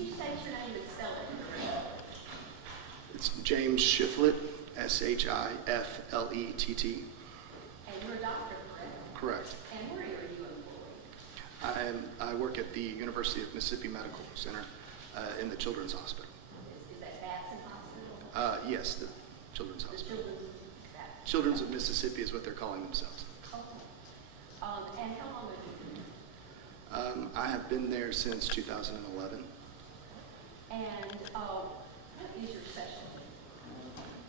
you state your name and spell it? It's James Shiflett, S-H-I-F-L-E-T-T. And you're a doctor, correct? Correct. And where are you employed? I work at the University of Mississippi Medical Center in the Children's Hospital. Is that Batson Hospital? Yes, the Children's Hospital. Batson. Children's of Mississippi is what they're calling themselves. Okay. And how long have you been there? I have been there since 2011. And what is your specialty?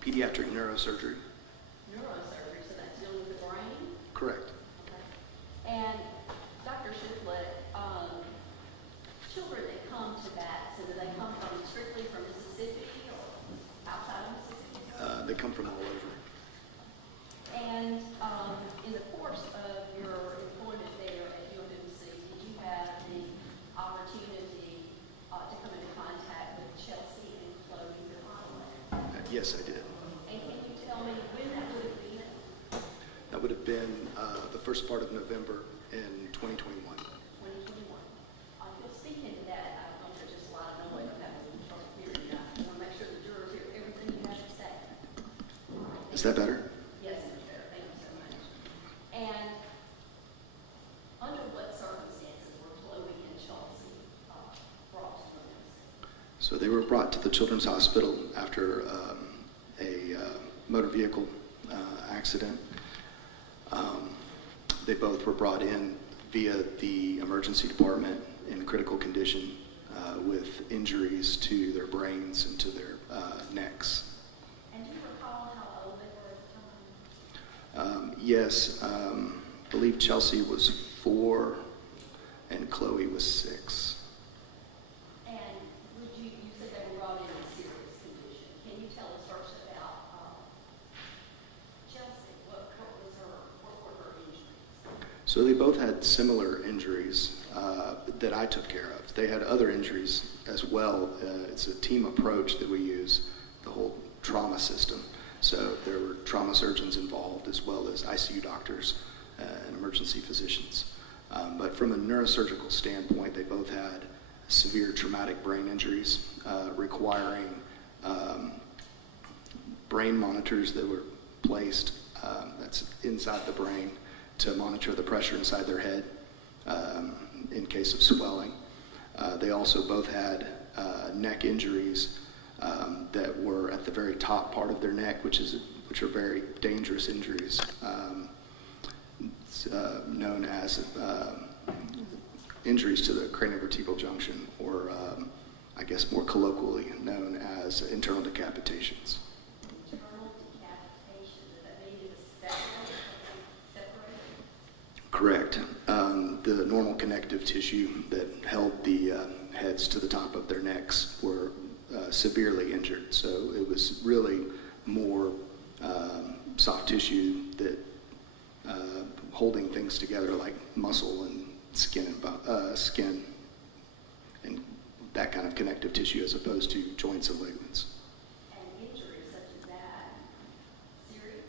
Pediatric neurosurgery. Neurosurgery, so that's dealing with the brain? Correct. Okay. And Dr. Shiflett, children that come to Batson, do they come from strictly from Mississippi or outside of Mississippi? They come from all over. And in the course of your employment there at WLBT, did you have the opportunity to come into contact with Chelsea and Chloe, your model? Yes, I did. And can you tell me when that would have been? That would have been the first part of November in 2021. 2021. You'll speak into that. I don't know if there's just a lot of noise I'm having a short period. I want to make sure the jurors hear everything you have to say. Is that better? Yes, it's better. Thank you so much. And under what circumstances were Chloe and Chelsea brought to the So they were brought to the Children's Hospital after a motor vehicle accident. They both were brought in via the emergency department in critical condition with injuries to their brains and to their necks. And do you recall how old they were at the time? Yes, I believe Chelsea was 4 and Chloe was 6. And you said they were brought in a serious condition. Can you tell us first about Chelsea? What were her injuries? So they both had similar injuries that I took care of. They had other injuries as well. It's a team approach that we use, the whole trauma system. So there were trauma surgeons involved as well as ICU doctors and emergency physicians. But from a neurosurgical standpoint, they both had severe traumatic brain injuries requiring brain monitors that were placed that's inside the brain to monitor the pressure inside their head in case of swelling. They also both had neck injuries that were at the very top part of their neck, which are very dangerous injuries, known as injuries to the craniovertebral junction, or I guess more colloquially known as internal decapitations. Internal decapitation, does that mean it was separated? Correct. The normal connective tissue that held the heads to the top of their necks were severely injured. So it was really more soft tissue that holding things together like muscle and skin and that kind of connective tissue as opposed to joints and ligaments. And injuries such as that, serious?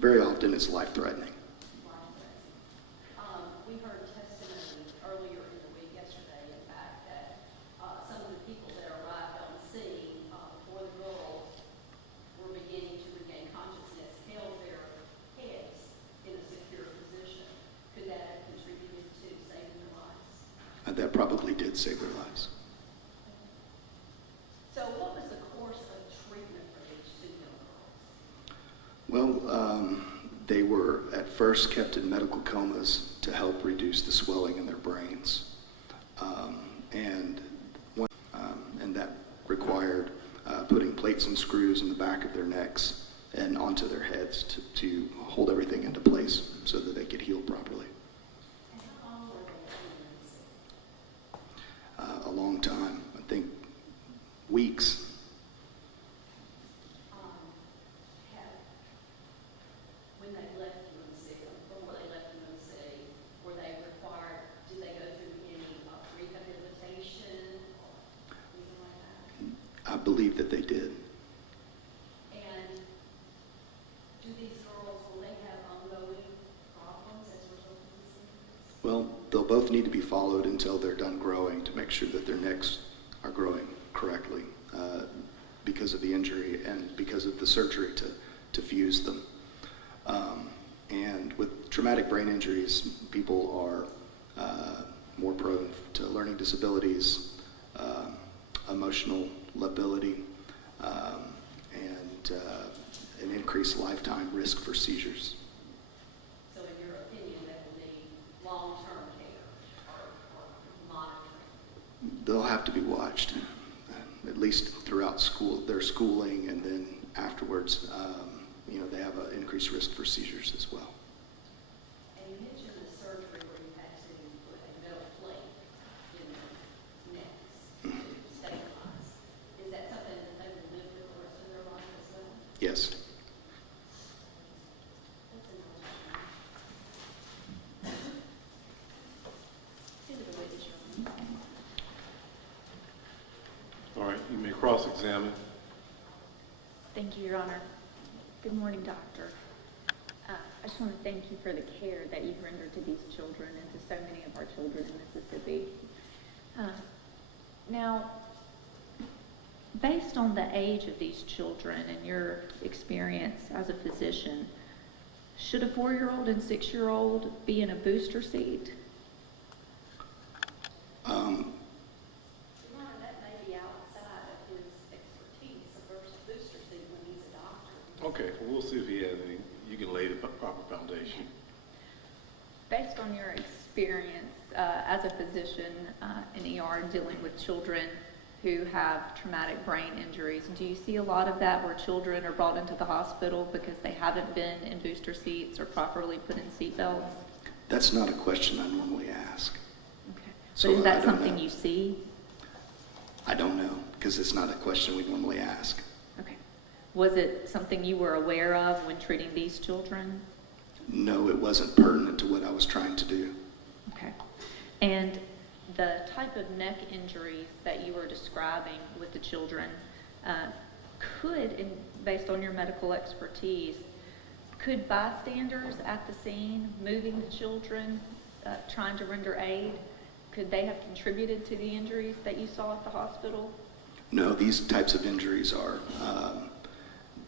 Very often it's life-threatening. We heard testimony earlier in the week, yesterday, in fact, that some of the people that arrived on the scene before the girls were beginning to regain consciousness held their heads in a secure position. Could that have contributed to saving their lives? That probably did save their lives. So what was the course of treatment for these 2 young girls? Well, they were at first kept in medical comas to help reduce the swelling in their brains. And that required putting plates and screws in the back of their necks and onto their heads to hold everything into place so that they could heal properly. And how long were they in the A long time, I think weeks. When they left UNC, before they left UNC, were they required, did they go through any rehabilitation or anything like that? I believe that they did. And do these girls, will they have ongoing problems as a result of this? Well, they'll both need to be followed until they're done growing to make sure that their necks are growing correctly because of the injury and because of the surgery to fuse them. And with traumatic brain injuries, people are more prone to learning disabilities, emotional lability, and an increased lifetime risk for seizures. So in your opinion, they will need long-term care or monitoring? They'll have to be watched, at least throughout their schooling, and then afterwards, they have an increased risk for seizures as well. And you mentioned the surgery where you had to put a metal plate in the necks to stabilize. Is that something that they will live with the rest of their life as well? Yes. All right, you may cross-examine. Thank you, Your Honor. Good morning, Doctor. I just want to thank you for the care that you've rendered to these children and to so many of our children in Mississippi. Now, based on the age of these children and your experience as a physician, should a 4-year-old and 6-year-old be in a booster seat? That may be outside of his expertise versus booster seat when he's a doctor. Okay, well, we'll see if he has any. You can lay the proper foundation. Based on your experience as a physician in ER dealing with children who have traumatic brain injuries, do you see a lot of that where children are brought into the hospital because they haven't been in booster seats or properly put in seat belts? That's not a question I normally ask. Okay. So But is I that don't something know. you see? I don't know, because it's not a question we normally ask. Okay. Was it something you were aware of when treating these children? No, it wasn't pertinent to what I was trying to do. Okay. And the type of neck injuries that you were describing with the children based on your medical expertise, could bystanders at the scene, moving the children, trying to render aid, could they have contributed to the injuries that you saw at the hospital? No, these types of injuries are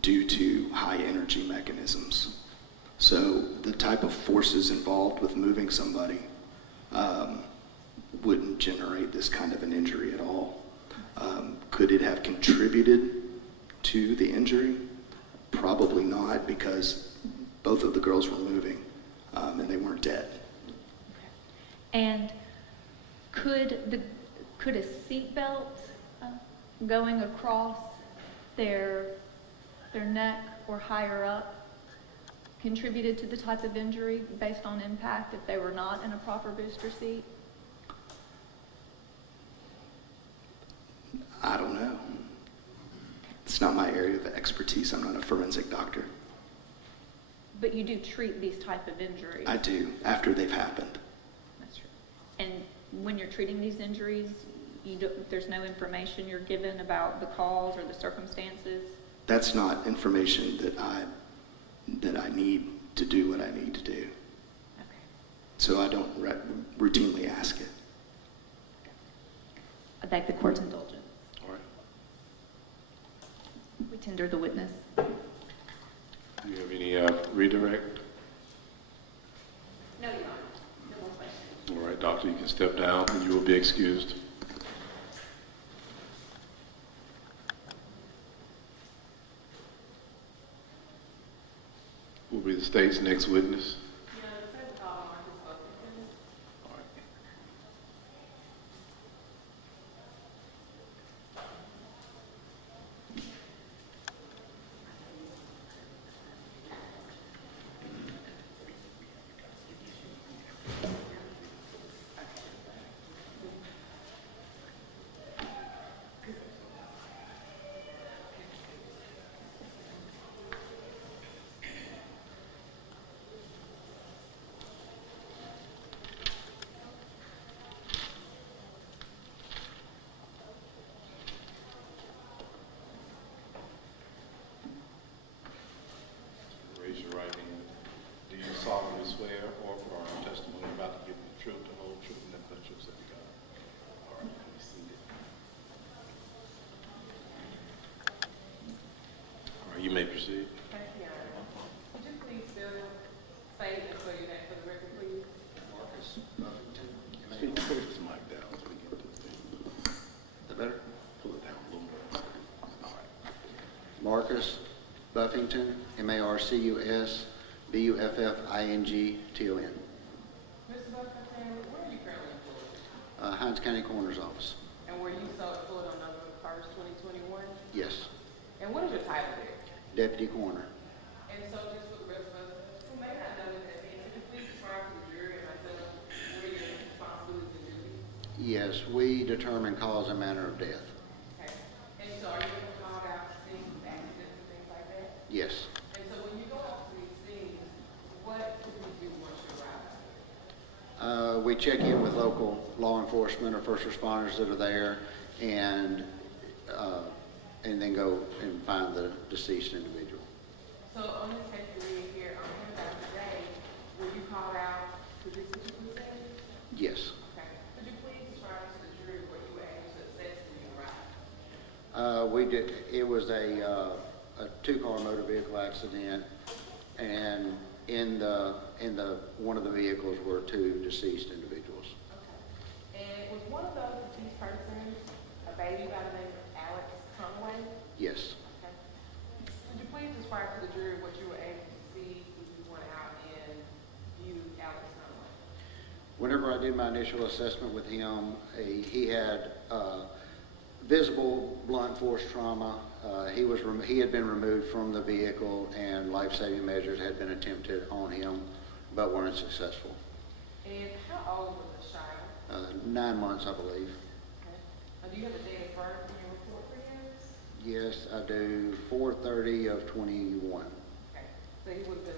due to high energy mechanisms. So the type of forces involved with moving somebody wouldn't generate this kind of an injury at all. Could it have contributed to the injury? Probably not, because both of the girls were moving and they weren't dead. And could a seatbelt going across their neck or higher up contributed to the type of injury based on impact if they were not in a proper booster seat? I don't know. It's not my area of expertise. I'm not a forensic doctor. But you do treat these type of injuries. I do, after they've happened. That's true. And when you're treating these injuries, there's no information you're given about the cause or the circumstances? That's not information that I need to do what I need to do. Okay. So I don't routinely ask it. I beg the court's indulgence. All right. We tender the witness. Do you have any redirect? No, Your Honor. No more questions. All right, doctor, you can step down and you will be excused. Who will be the state's next witness? All right. Marcus Buffington, Marcus Buffington. Mr. Buffington, where are you currently employed? Hines County Coroner's Office. And were you so employed on November 1st, 2021? Yes. And what is your title there? Deputy Coroner. And so just for the rest of us who may not know what that means, could you please describe to the jury and myself what are your responsibilities and duties? Yes, we determine cause and manner of death. Okay. And so are you ever called out to scenes of accidents and things like that? Yes. And so when you go out to these scenes, what do you do once you arrive? We check in with local law enforcement or first responders that are there, and then go and find the deceased individual. So on this case you read here, on about today, were you called out to this particular scene? Yes. Okay. Could you please describe to the jury what you were able to assess when you arrived? We did. It was a two-car motor vehicle accident, and in the one of the vehicles were two deceased individuals. Okay. And was one of those deceased persons a baby by the name of Alex Conway? Yes. Okay. Could you please describe to the jury what you were able to see when you went out and viewed Alex Conway? Whenever I did my initial assessment with him, he had visible blunt force trauma. He had been removed from the vehicle, and life-saving measures had been attempted on him, but weren't successful. And how old was the child? 9 months, I believe. Okay. Do you have a date of birth in your report for him? Yes, I do. 4/30 of 21. Okay. So he would have been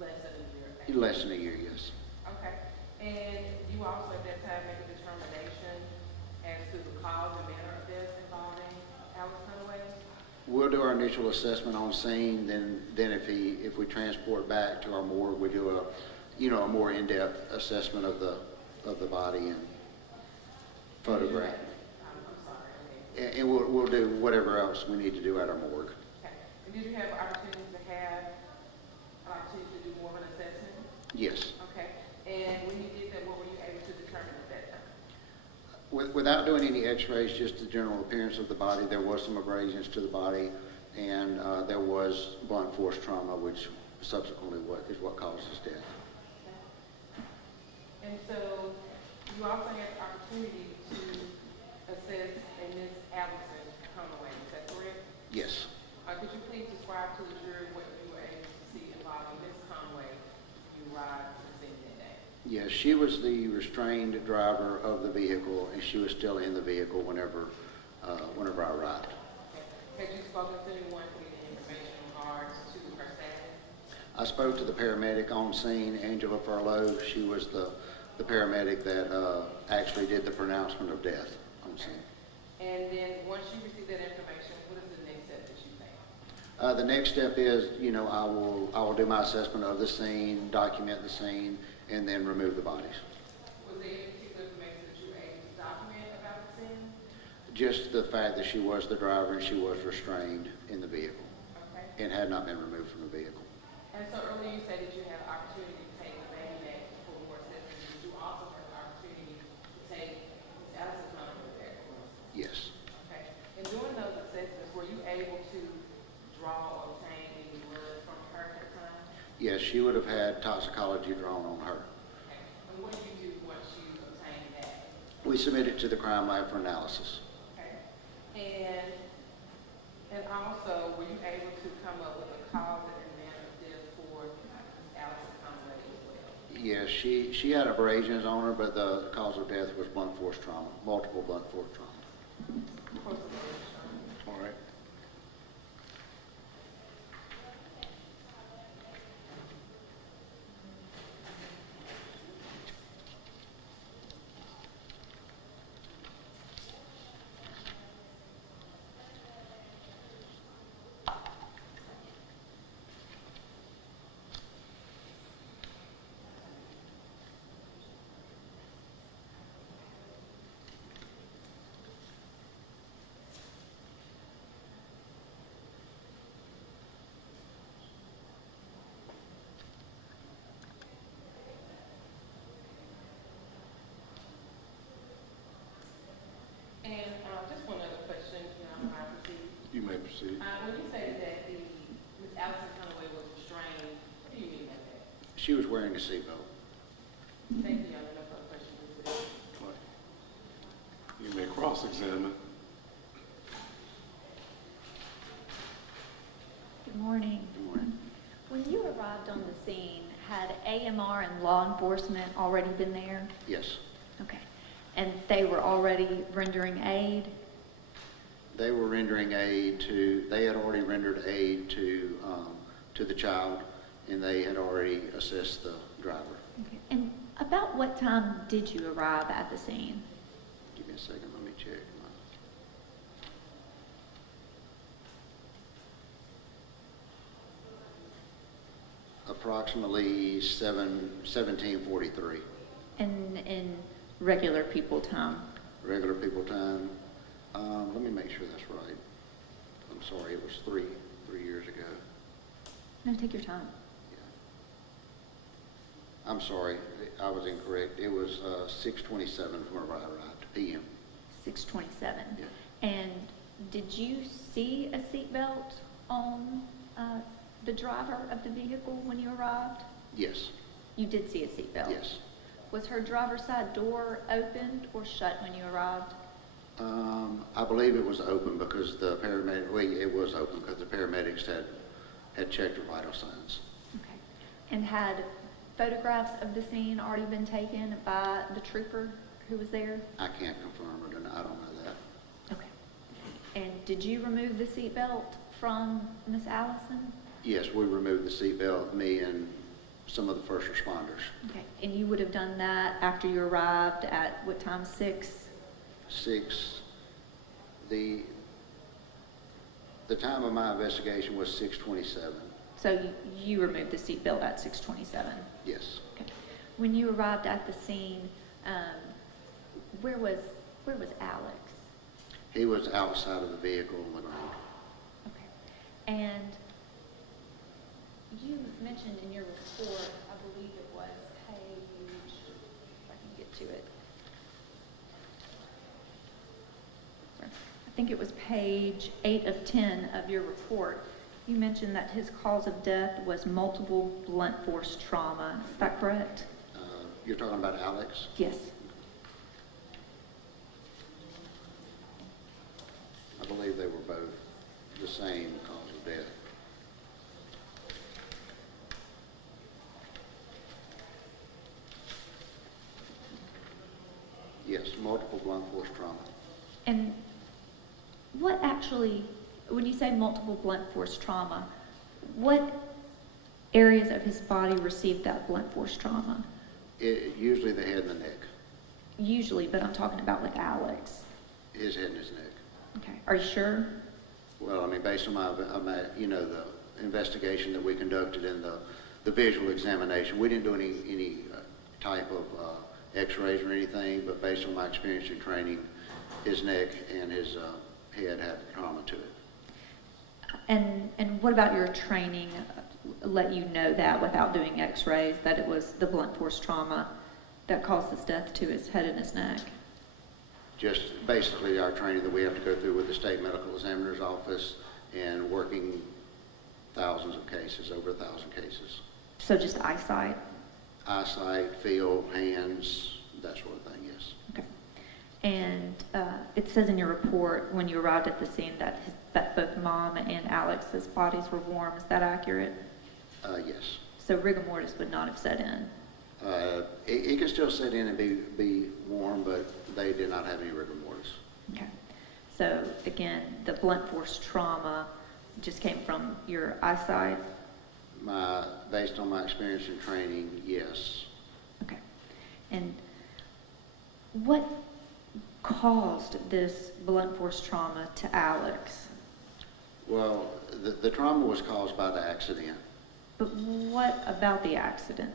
less than a year. Less than a year, yes. Okay. And you also at that time make a determination as to the cause and manner of death involving Alex Conway? We'll do our initial assessment on scene, then if we transport back to our morgue, we do a more in-depth assessment of the body and photograph. I'm sorry. Okay. And we'll do whatever else we need to do at our morgue. Okay. And did you have opportunity to have an opportunity to do more of an assessment? Yes. Okay. And when you did that, what were you able to determine at that time? Without doing any x-rays, just the general appearance of the body, there was some abrasions to the body, and there was blunt force trauma, which subsequently is what caused his death. And so you also had the opportunity to assess Ms. Allison Conway, is that correct? Yes. Could you please describe to the jury what you were able to see involving Ms. Conway when you arrived at the scene that day? Yes, she was the restrained driver of the vehicle, and she was still in the vehicle whenever I arrived. Okay. Had you spoken to anyone for any information in regards to her status? I spoke to the paramedic on scene, Angela Furlow. She was the paramedic that actually did the pronouncement of death on scene. And then once you receive that information, what is the next step that you take? The next step is, I will do my assessment of the scene, document the scene, and then remove the bodies. Was there any particular information that you were able to document about the scene? Just the fact that she was the driver and she was restrained in the vehicle Okay. and had not been removed from the vehicle. And so earlier you said that you had an opportunity to take the baby back for more assessment. Did you also have the opportunity to take Ms. Allison Conway back for more assessment? Yes. Okay. And during those assessments, were you able to draw or obtain any blood from her at the time? Yes, she would have had toxicology drawn on her. Okay. And what did you do once you obtained that? We submitted it to the crime lab for analysis. Okay. And also, were you able to come up with a cause and manner of death for Ms. Allison Conway as well? Yes, she had abrasions on her, but the cause of death was blunt force trauma, multiple blunt force trauma. Of course, it was. All right. proceed. When you say that Ms. Allison Conway was restrained, what do you mean by that? She was wearing a seatbelt. Thank you, no further questions. You may cross-examine. Good morning. Good morning. When you arrived on the scene, had AMR and law enforcement already been there? Yes. Okay. And they were already rendering aid? They were rendering aid they had already rendered aid to the child, and they had already assessed the driver. Okay. And about what time did you arrive at the scene? Give me a second, let me check. Approximately 17:43. And in regular people time? Regular people time. Let me make sure that's right. I'm sorry, it was three years ago. No, take your time. Yeah. I'm sorry, I was incorrect. It was 6:27 where I arrived, p.m. 6:27. Yeah. And did you see a seatbelt on the driver of the vehicle when you arrived? Yes, You did see a seatbelt? yes. Was her driver's side door opened or shut when you arrived? I believe it was open because it was open because the paramedics had checked her vital signs. Okay. And had photographs of the scene already been taken by the trooper who was there? I can't confirm or deny, I don't know that. Okay. And did you remove the seatbelt from Miss Allison? Yes, we removed the seatbelt, me and some of the first responders. Okay. And you would have done that after you arrived at what time, 6? 6, the time of my investigation was 6:27. So you removed the seatbelt at 6:27? Yes. Okay. When you arrived at the scene, where was Alex? He was outside of the vehicle on the ground. Okay. And you mentioned in your report, I believe it was page, if I can get to it. I think it was page 8 of 10 of your report. You mentioned that his cause of death was multiple blunt force trauma. Is that correct? You're talking about Alex? Yes. I believe they were both the same cause of death. Yes, multiple blunt force trauma. And what actually, when you say multiple blunt force trauma, what areas of his body received that blunt force trauma? Usually the head and the neck. Usually, but I'm talking about with Alex. His head and his neck. Okay. Are you sure? Well, I mean, based on the investigation that we conducted in the visual examination, we didn't do any type of x-rays or anything, but based on my experience and training, his neck and his head had trauma to it. And what about your training let you know that without doing x-rays, that it was the blunt force trauma that caused his death to his head and his neck? Just basically our training that we have to go through with the state medical examiner's office and working thousands of cases, over 1,000 cases. So just eyesight? Eyesight, feel, hands, that sort of thing, yes. Okay. And it says in your report when you arrived at the scene that both Mom and Alex's bodies were warm. Is that accurate? Yes. So rigor mortis would not have set in? It can still set in and be warm, but they did not have any rigor mortis. Okay. So again, the blunt force trauma just came from your eyesight? Based on my experience and training, yes. Okay. And what caused this blunt force trauma to Alex? Well, the trauma was caused by the accident. But what about the accident?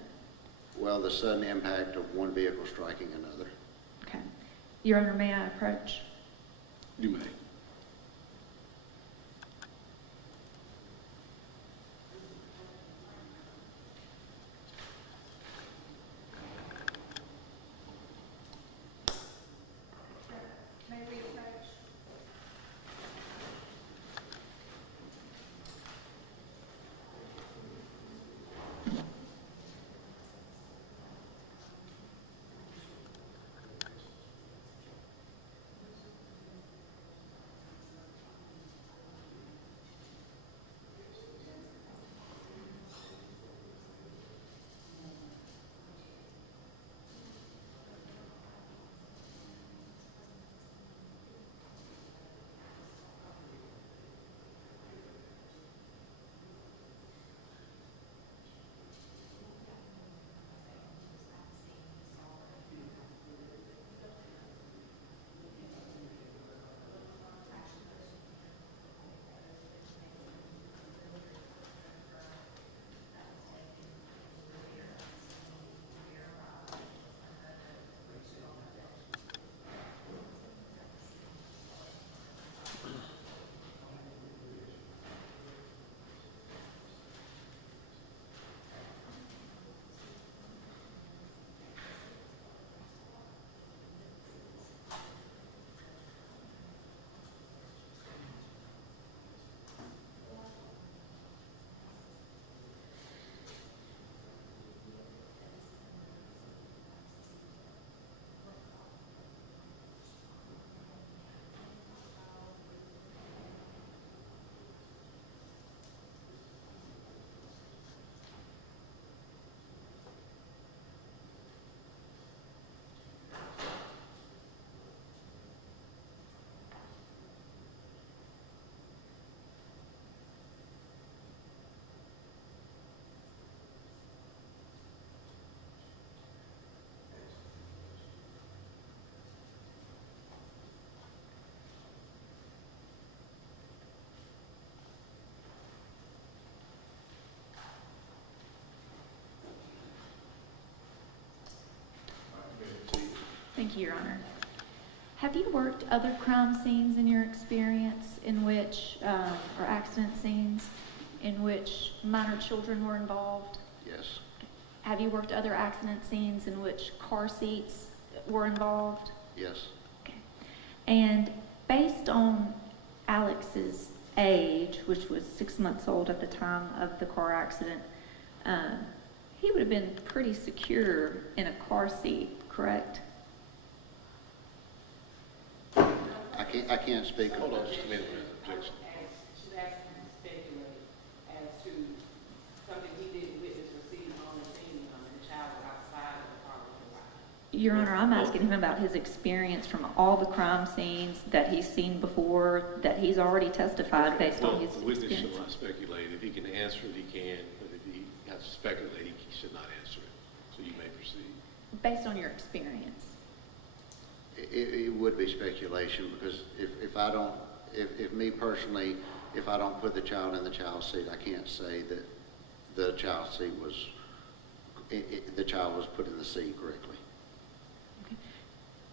Well, the sudden impact of one vehicle striking another. Okay. Your Honor, may I approach? You may. Thank you, Your Honor. Have you worked other crime scenes in your experience in which, or accident scenes in which minor children were involved? Yes. Have you worked other accident scenes in which car seats were involved? Yes. Okay. And based on Alex's age, which was 6 months old at the time of the car accident, he would have been pretty secure in a car seat, correct? I can't speak on Hold on this. just a minute, objection. She's asking you to speculate as to something he didn't witness or see on the scene, and the child was outside of the car with the wife. Your Honor, I'm asking him about his experience from all the crime scenes that he's seen before, that he's already testified based on Well, his the witness should experience. not speculate. If he can answer it, he can, but if he has to speculate, he should not answer it. So you may proceed. Based on your experience. It would be speculation, because if I don't, if me personally, if I don't put the child in the child seat, I can't say that the child seat was, the child was put in the seat correctly. Okay.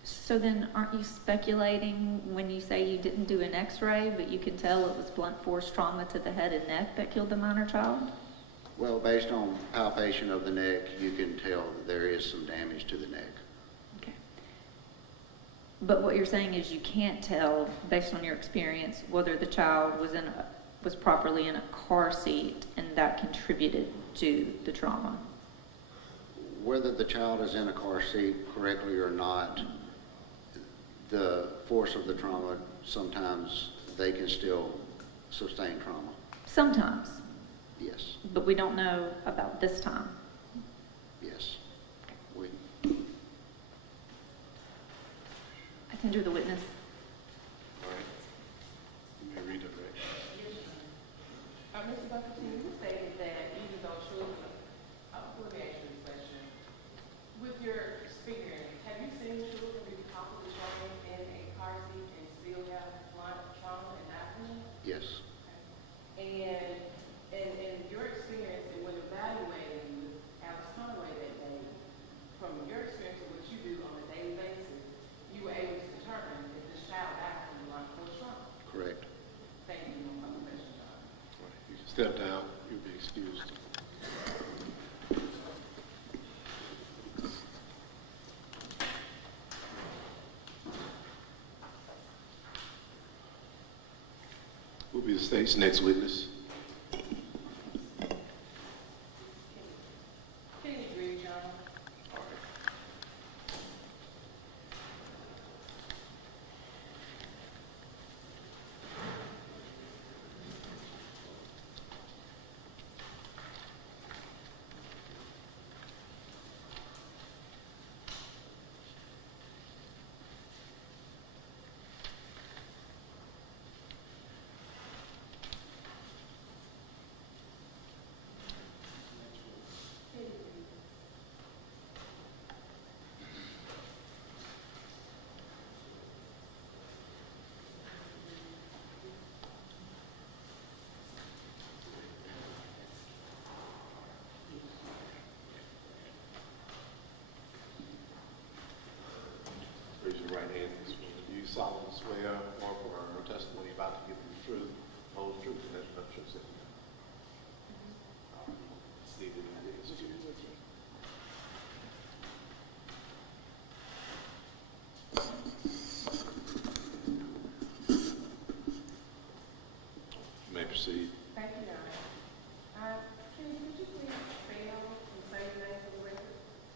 So then aren't you speculating when you say you didn't do an x-ray, but you can tell it was blunt force trauma to the head and neck that killed the minor child? Well, based on palpation of the neck, you can tell that there is some damage to the neck. Okay. But what you're saying is you can't tell, based on your experience, whether the child was properly in a car seat and that contributed to the trauma. Whether the child is in a car seat correctly or not, the force of the trauma, sometimes they can still sustain trauma. Sometimes, Yes, but we don't know about this time. yes. We, I tender the witness. All right. You may read it, right? Mr. Buckerton, you stated that even though children, let me ask you this question. With your experience, have you seen children be properly shown in a car seat and still have blunt trauma and abdomen? yes, And in your experience and when evaluating Alex Conway that day, from your experience and what you do on a daily basis, you were able to determine if this child died from blunt force trauma. correct. Thank you. No further questions, Your Honor. All right. You can step down. You'll be excused. Will be the state's next witness. Can you read, Your Honor? All right. Raise your right hand. Do you solemnly swear or affirm your testimony about to give the truth, the whole truth, and nothing but the truth? Stated in the witness. You may proceed. Thank you, Your Honor. Could you please spell and say your name for the record?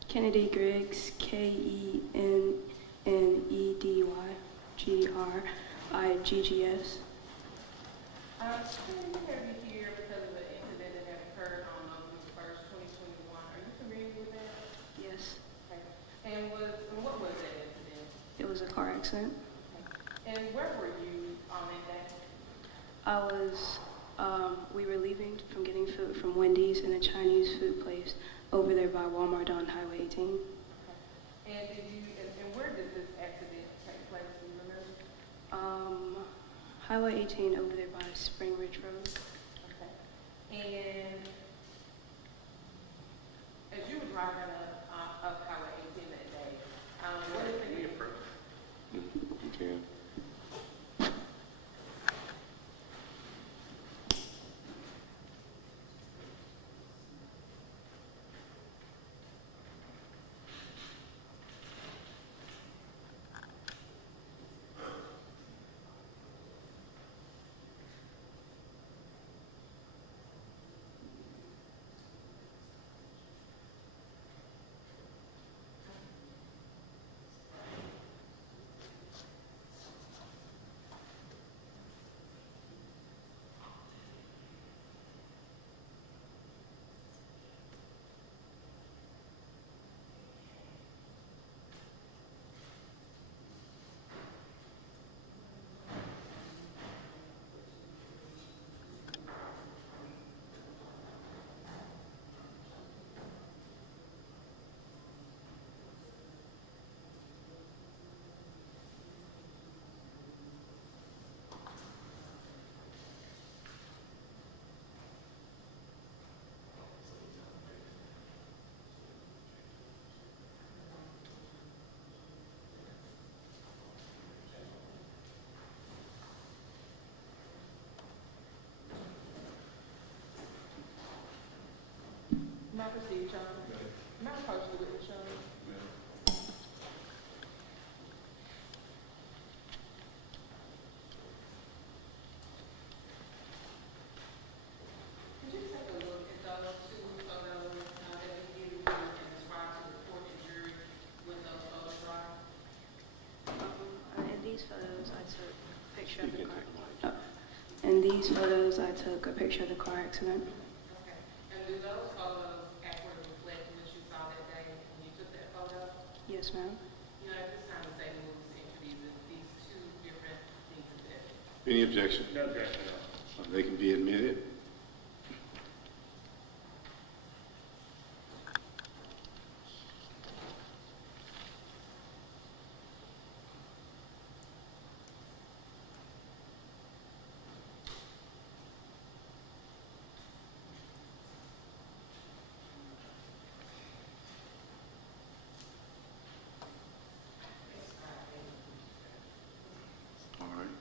Kennedy Griggs, KENNEDY, GRIGGS. We have you here because of an incident that had occurred on November 1st, 2021. Are you familiar with that? Yes, Okay. And what was that incident? it was a car accident. And where were you on that day? We were leaving from getting food from Wendy's and a Chinese food place over there by Walmart on Highway 18. And where did this accident take place? Do you remember? Highway 18 over there by Spring Ridge Road. Okay. And as you were driving up Highway 18 that day, what is the proceed, Sean? May I approach the witness, Sean? Could you take a look at those two photos that we give you and describe to the court and jury what those photos are? In these photos, I took a picture of You the can car. take mine. In these photos, I took a picture of the car accident. Okay. And do those photos accurately reflect what you saw that day when you took that photo? Yes, ma'am. You know, at this time, the state moves into these two different things of evidence. Any objection? No objection. They can be admitted. All right.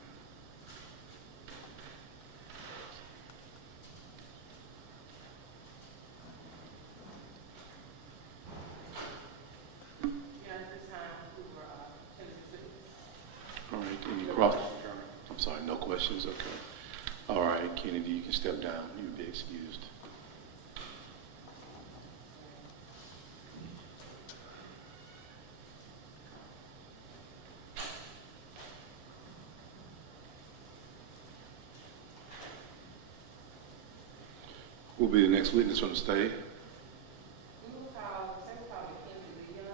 Yeah, at this time, we were Tennessee citizens. All right. Any cross? I'm sorry, no questions? Okay. All right, Kennedy, you can step down. You'll be excused. Who will be the next witness on the stage? We will call, say we call Mackenzie Lee.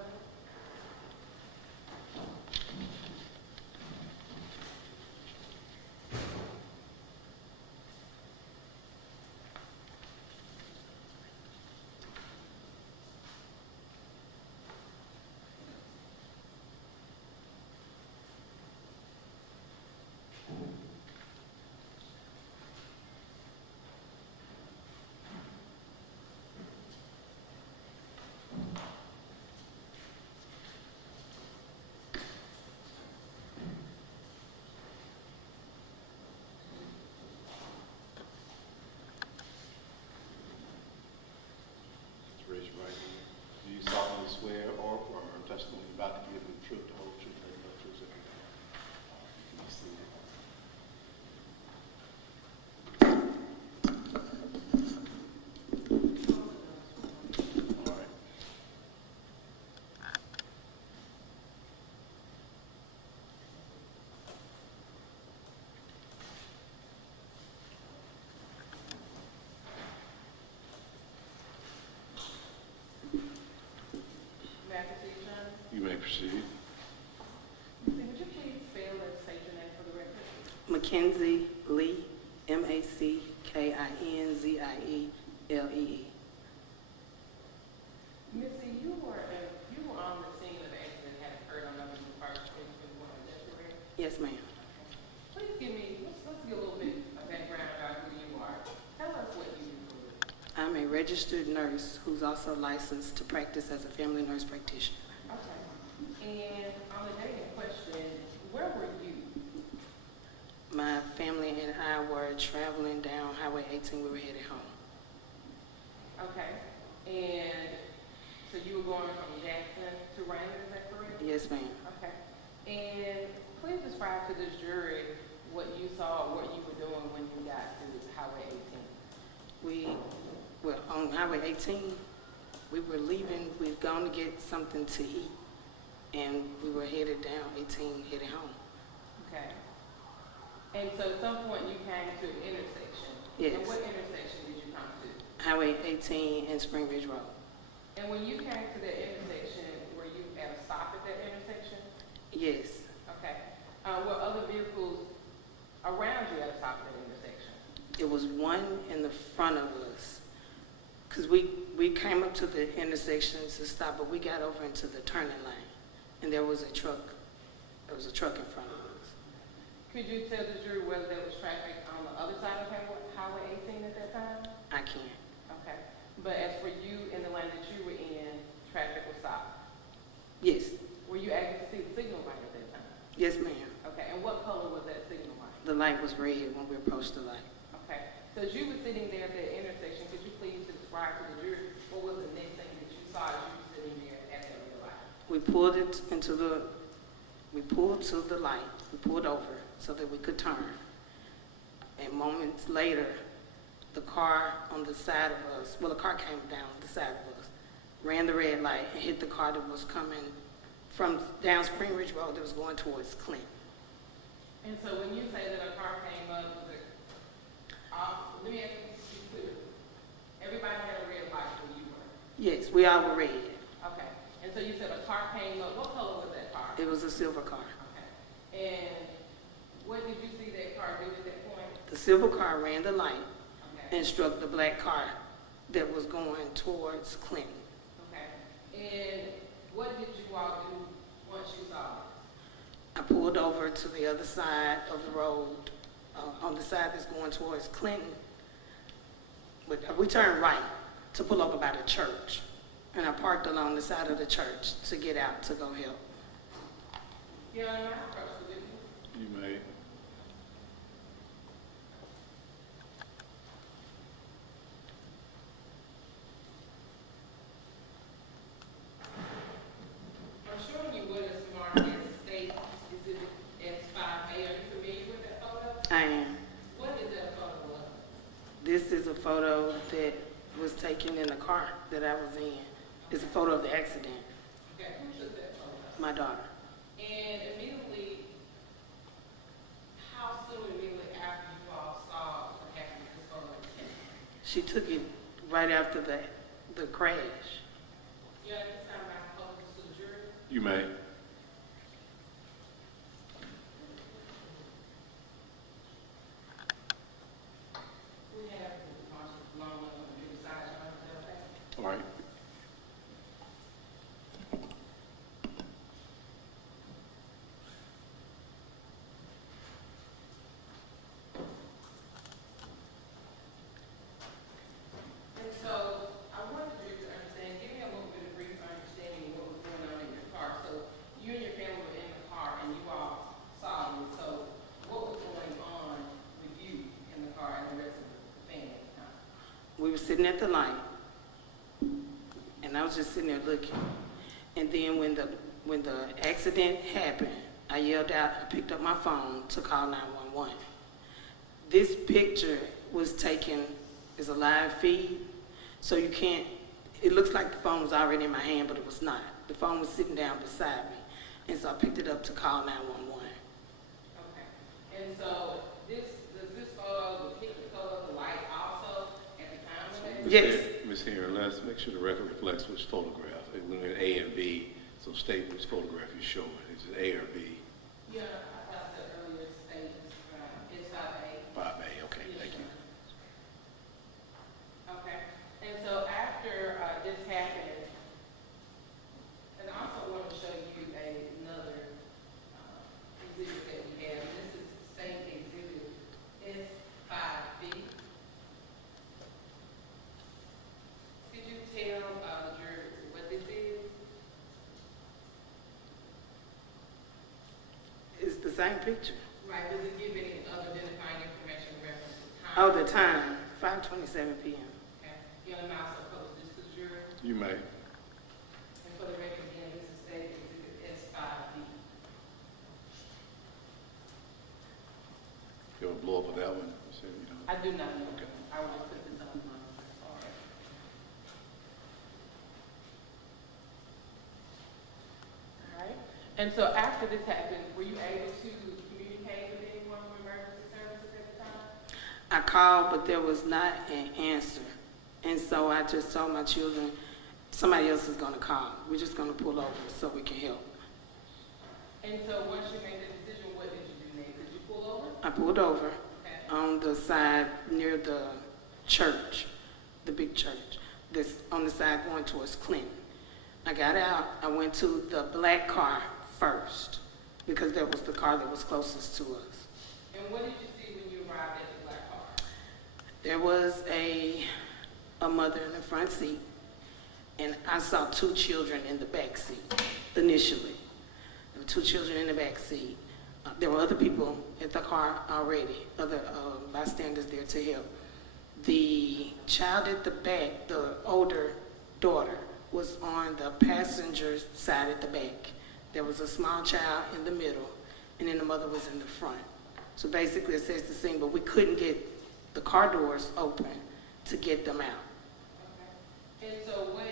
Raise your right hand. Do you solemnly swear or affirm testimony you're about to give the truth, the whole truth, and no truth, so help you God? You can be seated. All right. May I proceed, Sean? You may proceed. Would you please spell and state your name for the record? Mackenzie Lee, M-A-C-K-I-N-Z-I-E-L-E-E. Missy, you were on the scene of the accident that had occurred on November 1st, 2021, is that correct? Yes, ma'am. Please give me, let's get a little bit of background about who you are. Tell us what you do for a living. I'm a registered nurse who's also licensed to practice as a family nurse practitioner. Okay. And on the day in question, where were you? My family and I were traveling down Highway 18. We were headed home. Okay. And so you were going from Jackson to Raymond, is that correct? Yes, ma'am. Okay. And please describe to this jury what you saw, or what you were doing when you got to Highway 18. We were on Highway 18. We were leaving. We'd gone to get something to eat, and we were headed down 18, headed home. Okay. And so at some point you came to an intersection. Yes. And what intersection did you come to? Highway 18 and Spring Ridge Road. And when you came to that intersection, were you at a stop at that intersection? Yes. Okay. Were other vehicles around you at a stop at that intersection? It was one in the front of us. Because we came up to the intersection to stop, but we got over into the turning lane. And there was a truck. There was a truck in front of us. Could you tell the jury whether there was traffic on the other side of Highway 18 at that time? I can't. Okay. But as for you in the lane that you were in, traffic was stopped. Yes. Were you able to see the signal light at that time? Yes, ma'am. Okay. And what color was that signal light? The light was red when we approached the light. Okay. So as you were sitting there at that intersection, could you please describe to the jury, or what was the next thing that you saw as you were sitting there at that red light? We pulled to the light, we pulled over so that we could turn. And moments later, the car on the side of us, well, the car came down the side of us, ran the red light and hit the car that was coming from down Spring Ridge Road that was going towards Clinton. And so when you say that a car came up, let me ask you to be clear. Everybody had a red light where you were? Yes, we all were red. Okay. And so you said a car came up. What color was that car? It was a silver car. Okay. And what did you see that car do at that point? The silver car ran the light Okay. and struck the black car that was going towards Clinton. Okay. And what did you all do once you saw it? I pulled over to the other side of the road, on the side that's going towards Clinton. We turned right to pull over by the church, and I parked along the side of the church to get out to go help. Yeah, I approached the witness. You may. I'm showing you what is marked as state exhibit S5A. Are you familiar with that photo? I am. What is that photo of? This is a photo that was taken in the car that I was in. It's a photo of the accident. Okay, who took that photo? My daughter. And immediately, how soon immediately after you all saw what happened with this photo was taken? She took it right after the crash. You at this time I pose this to the jury? You may. We have the Marshall Long on the side of the All right. And so I wanted you to understand, give me a little bit of brief understanding of what was going on in your car. So you and your family were in the car and you all saw them. So what was going on with you in the car and the rest of the family at the time? We were sitting at the light, and I was just sitting there looking. And then when the accident happened, I yelled out, I picked up my phone to call 911. This picture was taken as a live feed, so you can't, it looks like the phone was already in my hand, but it was not. The phone was sitting down beside me, and so I picked it up to call 911. Okay. And so does this photo depict the color of the light also at the time of that? Yes. Ms. Henry, let's make sure the record reflects which photograph. It went in A and B, so state which photograph you're showing. Is it A or B? Yeah, I thought the earlier state is 5A. 5A, okay, thank you. Okay. And so after this happened, and I also want to show you another exhibit that we have. This is state exhibit S5B. Could you tell the jury what this is? It's the same picture. Right, does it give any other identifying information in reference to time? Oh, the time, 5:27 p.m. Okay. You want to also post this to the jury? You may. And for the record, again, this is state exhibit S5B. You want to blow up on that one? You said, you know. I do not know. Okay. I will put this on my. All right. And so after this happened, were you able to communicate with anyone from emergency services at the time? I called, but there was not an answer. And so I just told my children, somebody else is going to call. We're just going to pull over so we can help. And so once you made the decision, what did you do next? Did you pull over? I pulled over Okay. on the side near the church, the big church, that's on the side going towards Clinton. I got out, I went to the black car first because that was the car that was closest to us. And what did you see when you arrived at the black car? There was a mother in the front seat, and I saw two children in the back seat initially. There were two children in the back seat. There were other people at the car already, other bystanders there to help. The child at the back, the older daughter was on the passenger side at the back. There was a small child in the middle, and then the mother was in the front. So basically it says the same, but we couldn't get the car doors open to get them out. Okay. And so what,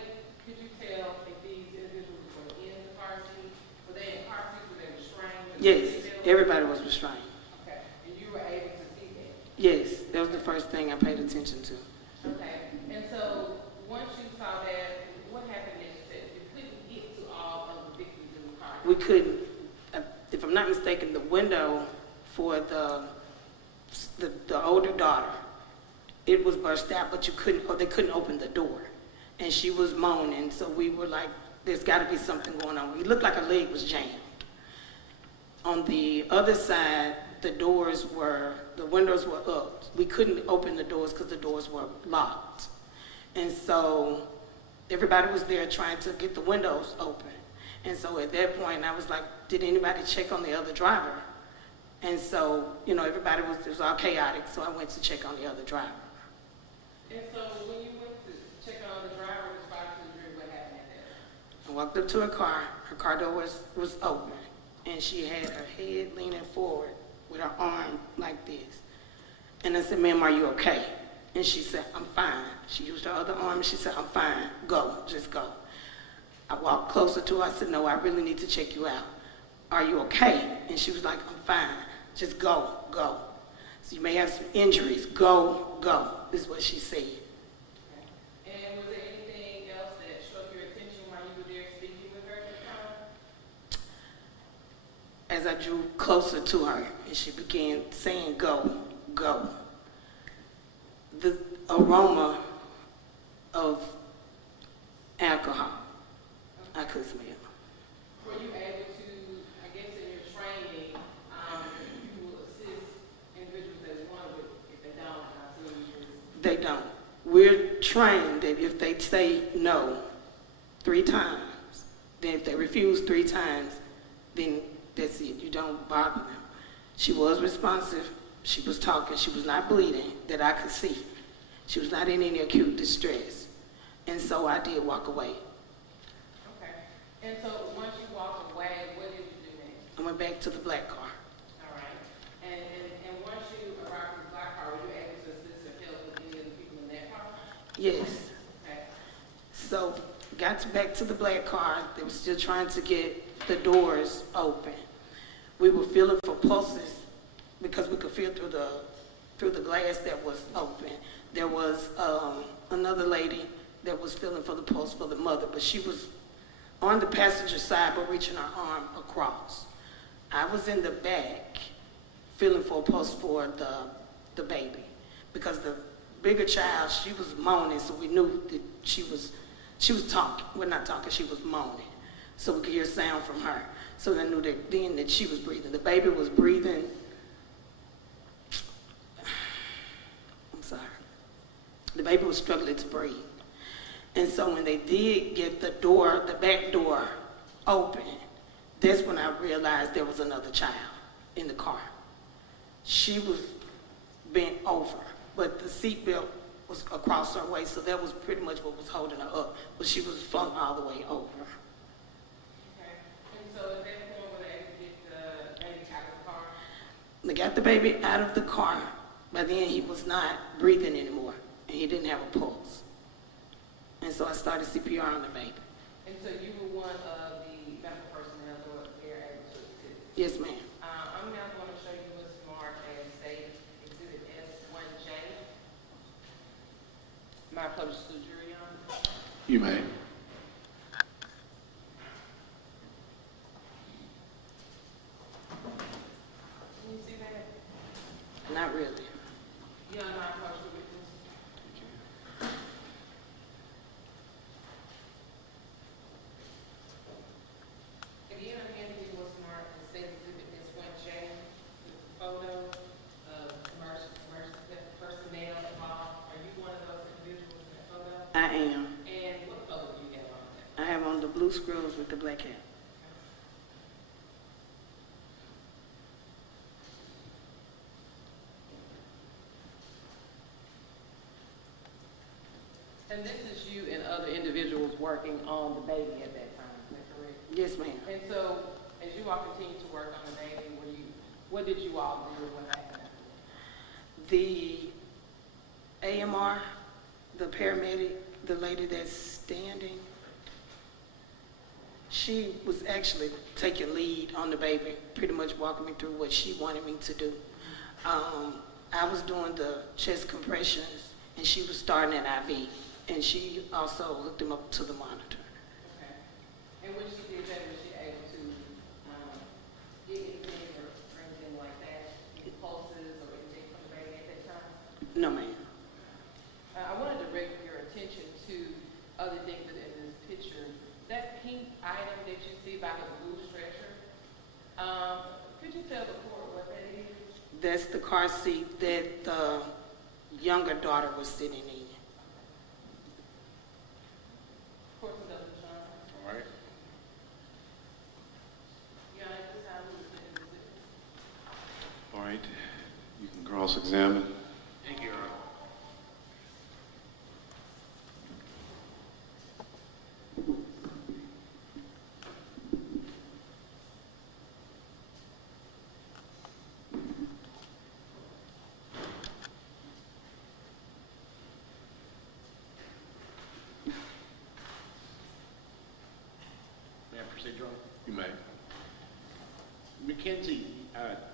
could you tell if these individuals were in the car seat? Were they in car seats, were they restrained? Yes, everybody was restrained. Okay, and you were able to see that? Yes, that was the first thing I paid attention to. Okay, and so once you saw that, what happened next? You said you couldn't get to all of the victims in the car. We couldn't, if I'm not mistaken, the window for the older daughter, it was burst out, but you couldn't, or they couldn't open the door. And she was moaning, so we were like, there's gotta be something going on. It looked like her leg was jammed. On the other side, the windows were up. We couldn't open the doors because the doors were locked. And so everybody was there trying to get the windows open. And so at that point, I was like, did anybody check on the other driver? And so, you know, it was all chaotic, so I went to check on the other driver. And so when you went to check on the driver, describe to the jury what happened at that? I walked up to her car door was open, and she had her head leaning forward with her arm like this. And I said, ma'am, are you okay? And she said, I'm fine. She used her other arm, and she said, I'm fine, go, just go. I walked closer to her, I said, no, I really need to check you out. Are you okay? And she was like, I'm fine, just go, go. So you may have some injuries, go, go, is what she said. And was there anything else that struck your attention while you were there speaking with her at the time? As I drew closer to her and she began saying, go, go, the aroma of alcohol, I could smell. Were you able to, I guess in your training, you will assist individuals that want to, if they don't, I assume you They don't. We're trained that if they say no 3 times, then if they refuse 3 times, then that's it. You don't bother them. She was responsive. She was talking. She was not bleeding that I could see. She was not in any acute distress. And so I did walk away. Okay. And so once you walked away, what did you do next? I went back to the black car. All right. And once you arrived in the black car, were you able to assist or help with any of the people in that car? Yes. Okay. So got back to the black car. They were still trying to get the doors open. We were feeling for pulses because we could feel through the glass that was open. There was another lady that was feeling for the pulse for the mother, but she was on the passenger side but reaching her arm across. I was in the back feeling for a pulse for the baby because the bigger child, she was moaning, so we knew that she was talking. Well, not talking, she was moaning. So we could hear sound from her. So I knew that then that she was breathing. The baby was breathing. I'm sorry. The baby was struggling to breathe. And so when they did get the back door open, that's when I realized there was another child in the car. She was bent over, but the seatbelt was across her waist, so that was pretty much what was holding her up. But she was flung all the way over. Okay. And so at that point, were they able to get the baby out of the car? They got the baby out of the car. By then, he was not breathing anymore, and he didn't have a pulse. And so I started CPR on the baby. And so you were one of the medical personnel that were there able to assist? Yes, ma'am. I'm now going to show you what's marked as State Exhibit S1J. May I publish to the jury on it? You may. Can you see that? Not really. You don't mind publish the witness? Again, I'm handing you what's marked as State Exhibit S1J, with the photo of emergency personnel involved. Are you one of those individuals in that photo? I am. And what photo do you have on that? I have on the blue scrubs with the black hat. Has And this is you and other individuals working on the baby at that time, is that correct? Yes, ma'am. And so, as you all continue to work on the baby, what did you all do and what happened? The AMR, the paramedic, the lady that's standing, she was actually taking lead on the baby, pretty much walking me through what she wanted me to do. I was doing the chest compressions, and she was starting an IV, and she also hooked him up to the monitor. Okay. And when she did that, was she able to get anything or anything like that, any pulses or anything from the baby at that time? No, ma'am. I want to direct your attention to other things that in this picture. That pink item that you see by the blue stretcher, could you tell the court what that is? That's the car seat that the younger daughter was sitting in. Court doesn't shine. All right. Your Honor, at this time, we will send this witness. All right. You can cross-examine. Thank you, Your Honor. May I proceed, Your Honor? You may. Mackenzie,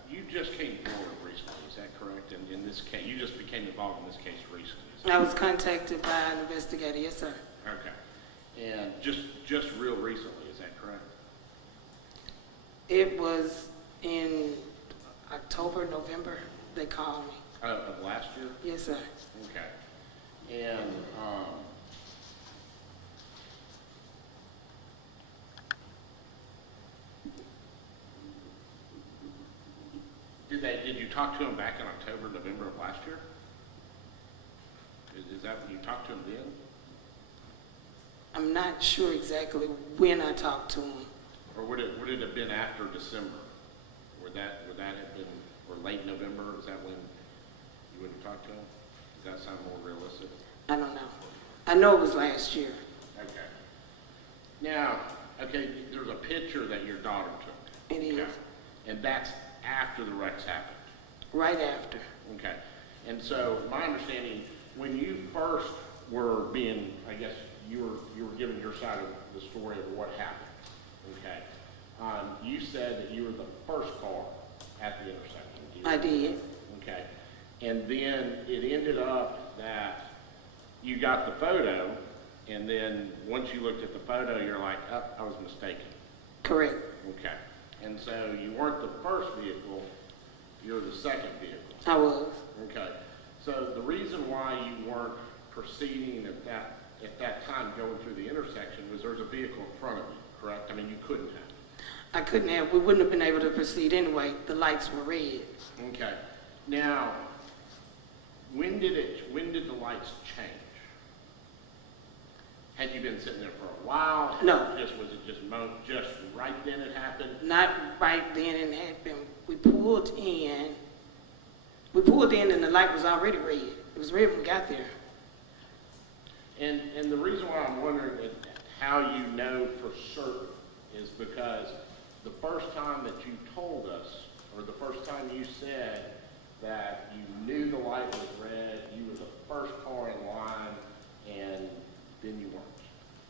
you just came forward recently, is that correct? And in this case, you just became involved in this case recently. I was contacted by an investigator, yes, sir. Okay. And just real recently, is that correct? It was in October, November, they called me. Of last year? Yes, sir. Okay. And, did you talk to him back in October, November of last year? Is that when you talked to him then? I'm not sure exactly when I talked to him. Or would it have been after December? Would that have been, or late November? Is that when you would have talked to him? Does that sound more realistic? I don't know. I know it was last year. Okay. Now, okay, there's a picture that your daughter took. It is. Okay. And that's after the wrecks happened. Right after. Okay. And so my understanding, when you first were being, I guess you were giving your side of the story of what happened. Okay. You said that you were the first car at the intersection. I did. Okay. And then it ended up that you got the photo, and then once you looked at the photo, you're like, oh, I was mistaken. Correct. Okay. And so you weren't the first vehicle, you're the second vehicle. I was. Okay. So the reason why you weren't proceeding at that time going through the intersection was there's a vehicle in front of you, correct? I mean, you couldn't have. I couldn't have. We wouldn't have been able to proceed anyway. The lights were red. Okay. Now, when did the lights change? Had you been sitting there for a while? No. Was it just right then it happened? Not right then it happened. We pulled in and the light was already red. It was red when we got there. And the reason why I'm wondering how you know for certain is because the first time that you told us, or the first time you said that you knew the light was red, you were the first car in line, and then you weren't.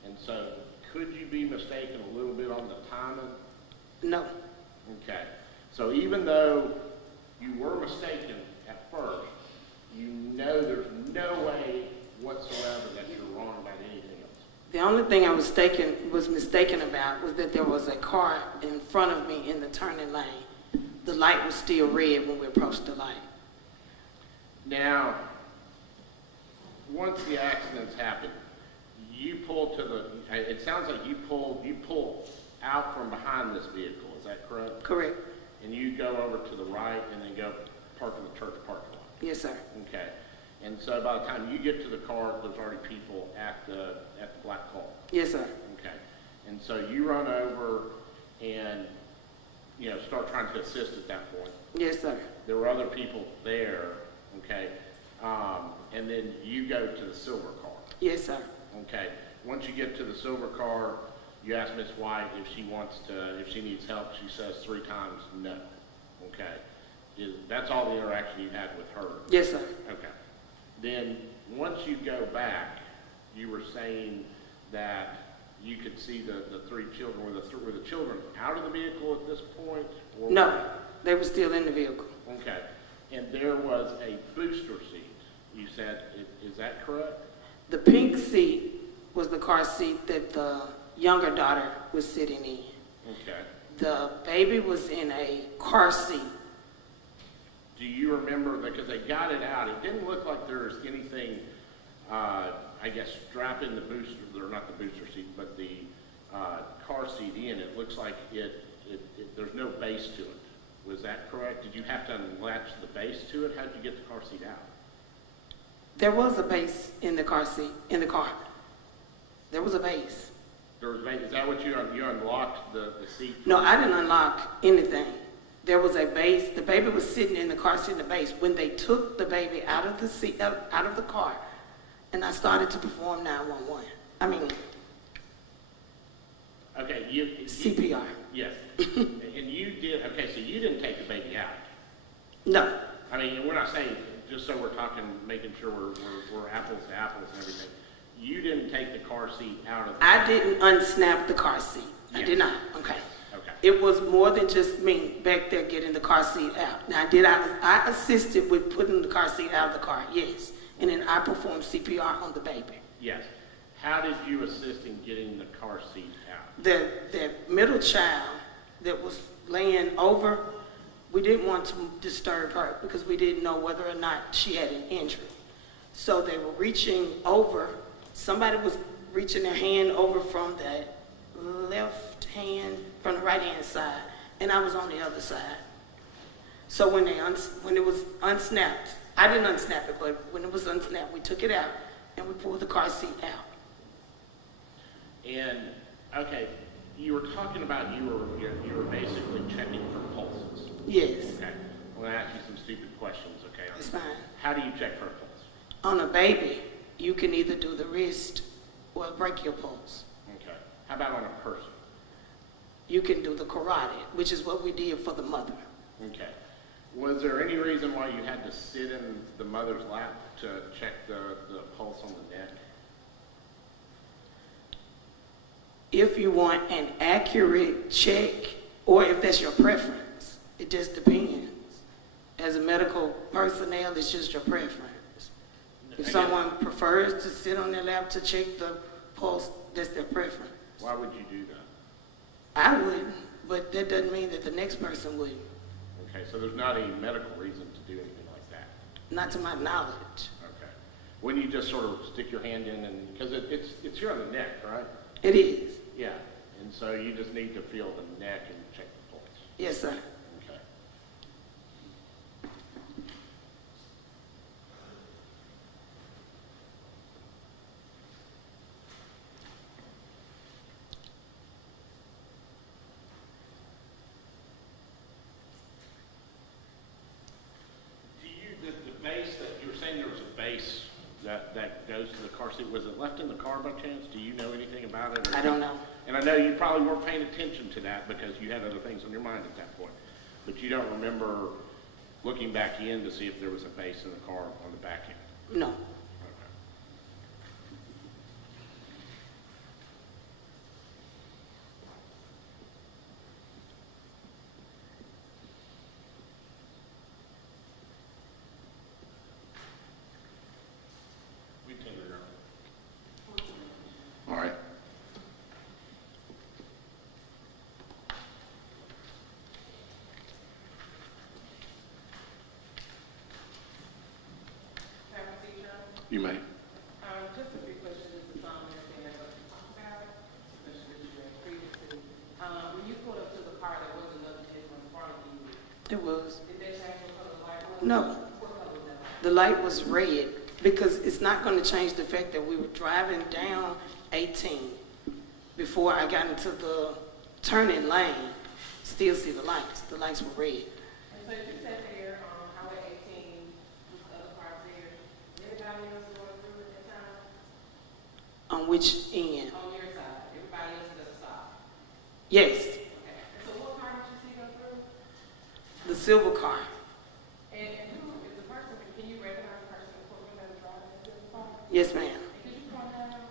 And so, could you be mistaken a little bit on the timing? No. Okay. So even though you were mistaken at first, you know there's no way whatsoever that you're wrong about anything else. The only thing I was mistaken about was that there was a car in front of me in the turning lane. The light was still red when we approached the light. Now, once the accidents happened, you pulled it sounds like you pulled out from behind this vehicle, is that correct? Correct. And you go over to the right and then go park in the church parking lot. Yes, sir. Okay. And so by the time you get to the car, there's already people at the black car. Yes, sir. Okay. And so you run over and, start trying to assist at that point. Yes, sir. There were other people there, okay? And then you go to the silver car. Yes, sir. Okay. Once you get to the silver car, you ask Miss White if she needs help. She says 3 times no. Okay. That's all the interaction you had with her? Yes, sir. Okay. Then, once you go back, you were saying that you could see the 3 children. Were the children out of the vehicle at this point? Or No, they were still in the vehicle. Okay. And there was a booster seat, you said. Is that correct? The pink seat was the car seat that the younger daughter was sitting in. Okay. The baby was in a car seat. Do you remember, because they got it out, it didn't look like there was anything, I guess, strapping the booster, or not the booster seat, but the car seat in. It looks like there's no base to it. Was that correct? Did you have to unlatch the base to it? How did you get the car seat out? There was a base in the car seat, in the car. There was a base. There was a base. Is that what you unlocked the seat? No, I didn't unlock anything. There was a base. The baby was sitting in the car seat in the base. When they took the baby out of the seat, out of the car, and I started to perform 911. I mean, okay, CPR. Yes. And you did, okay, so you didn't take the baby out. No. I mean, we're not saying, just so we're talking, making sure we're apples to apples and everything. You didn't take the car seat out of the I didn't unsnap the car seat. Yes. I did not. Okay. Okay. It was more than just me back there getting the car seat out. Now, I assisted with putting the car seat out of the car, yes. And then I performed CPR on the baby. Yes. How did you assist in getting the car seat out? The middle child that was laying over, we didn't want to disturb her because we didn't know whether or not she had an injury. So they were reaching over. Somebody was reaching their hand over from the left hand, from the right hand side, and I was on the other side. So when it was unsnapped, I didn't unsnap it, but when it was unsnapped, we took it out and we pulled the car seat out. And okay, you were talking about you were basically checking for pulses. Yes. Okay. I'm going to ask you some stupid questions. Okay. It's fine. How do you check for a pulse? On a baby, you can either do the wrist or brachial pulse. Okay. How about on a person? You can do the carotid, which is what we did for the mother. Okay. Was there any reason why you had to sit in the mother's lap to check the pulse on the neck? If you want an accurate check, or if that's your preference, it just depends. As a medical personnel, it's just your preference. If someone prefers to sit on their lap to check the pulse, that's their preference. Why would you do that? I wouldn't, but that doesn't mean that the next person wouldn't. Okay, so there's not a medical reason to do anything like that? Not to my knowledge. Okay. Wouldn't you just sort of stick your hand in and, because it's here on the neck, right? It is. Yeah, and so you just need to feel the neck and check the pulse. Yes, sir. Okay. The base that you were saying there was a base that goes to the car seat, was it left in the car by chance? Do you know anything about it? I don't know. And I know you probably weren't paying attention to that because you had other things on your mind at that point. But you don't remember looking back in to see if there was a base in the car on the back end? No. Okay. We can do it. All right. You may. Just a few questions on everything that was talked about, especially what you had previously. When you pulled up to the car, there was another vehicle in front of you. It was. Did they change what color the light was? No. What color was that light? The light was red because it's not going to change the fact that we were driving down 18 before I got into the turning lane. Still see the lights. The lights were red. And so you sat there on Highway 18 with the other cars there. Did anybody else going through at that time? which end? On your side, everybody else does stop. Yes, Okay. So what car did you see go through? the silver car. And who is the person, can you recognize the person in courtroom that was driving that silver car? Yes, ma'am. And could you point that out?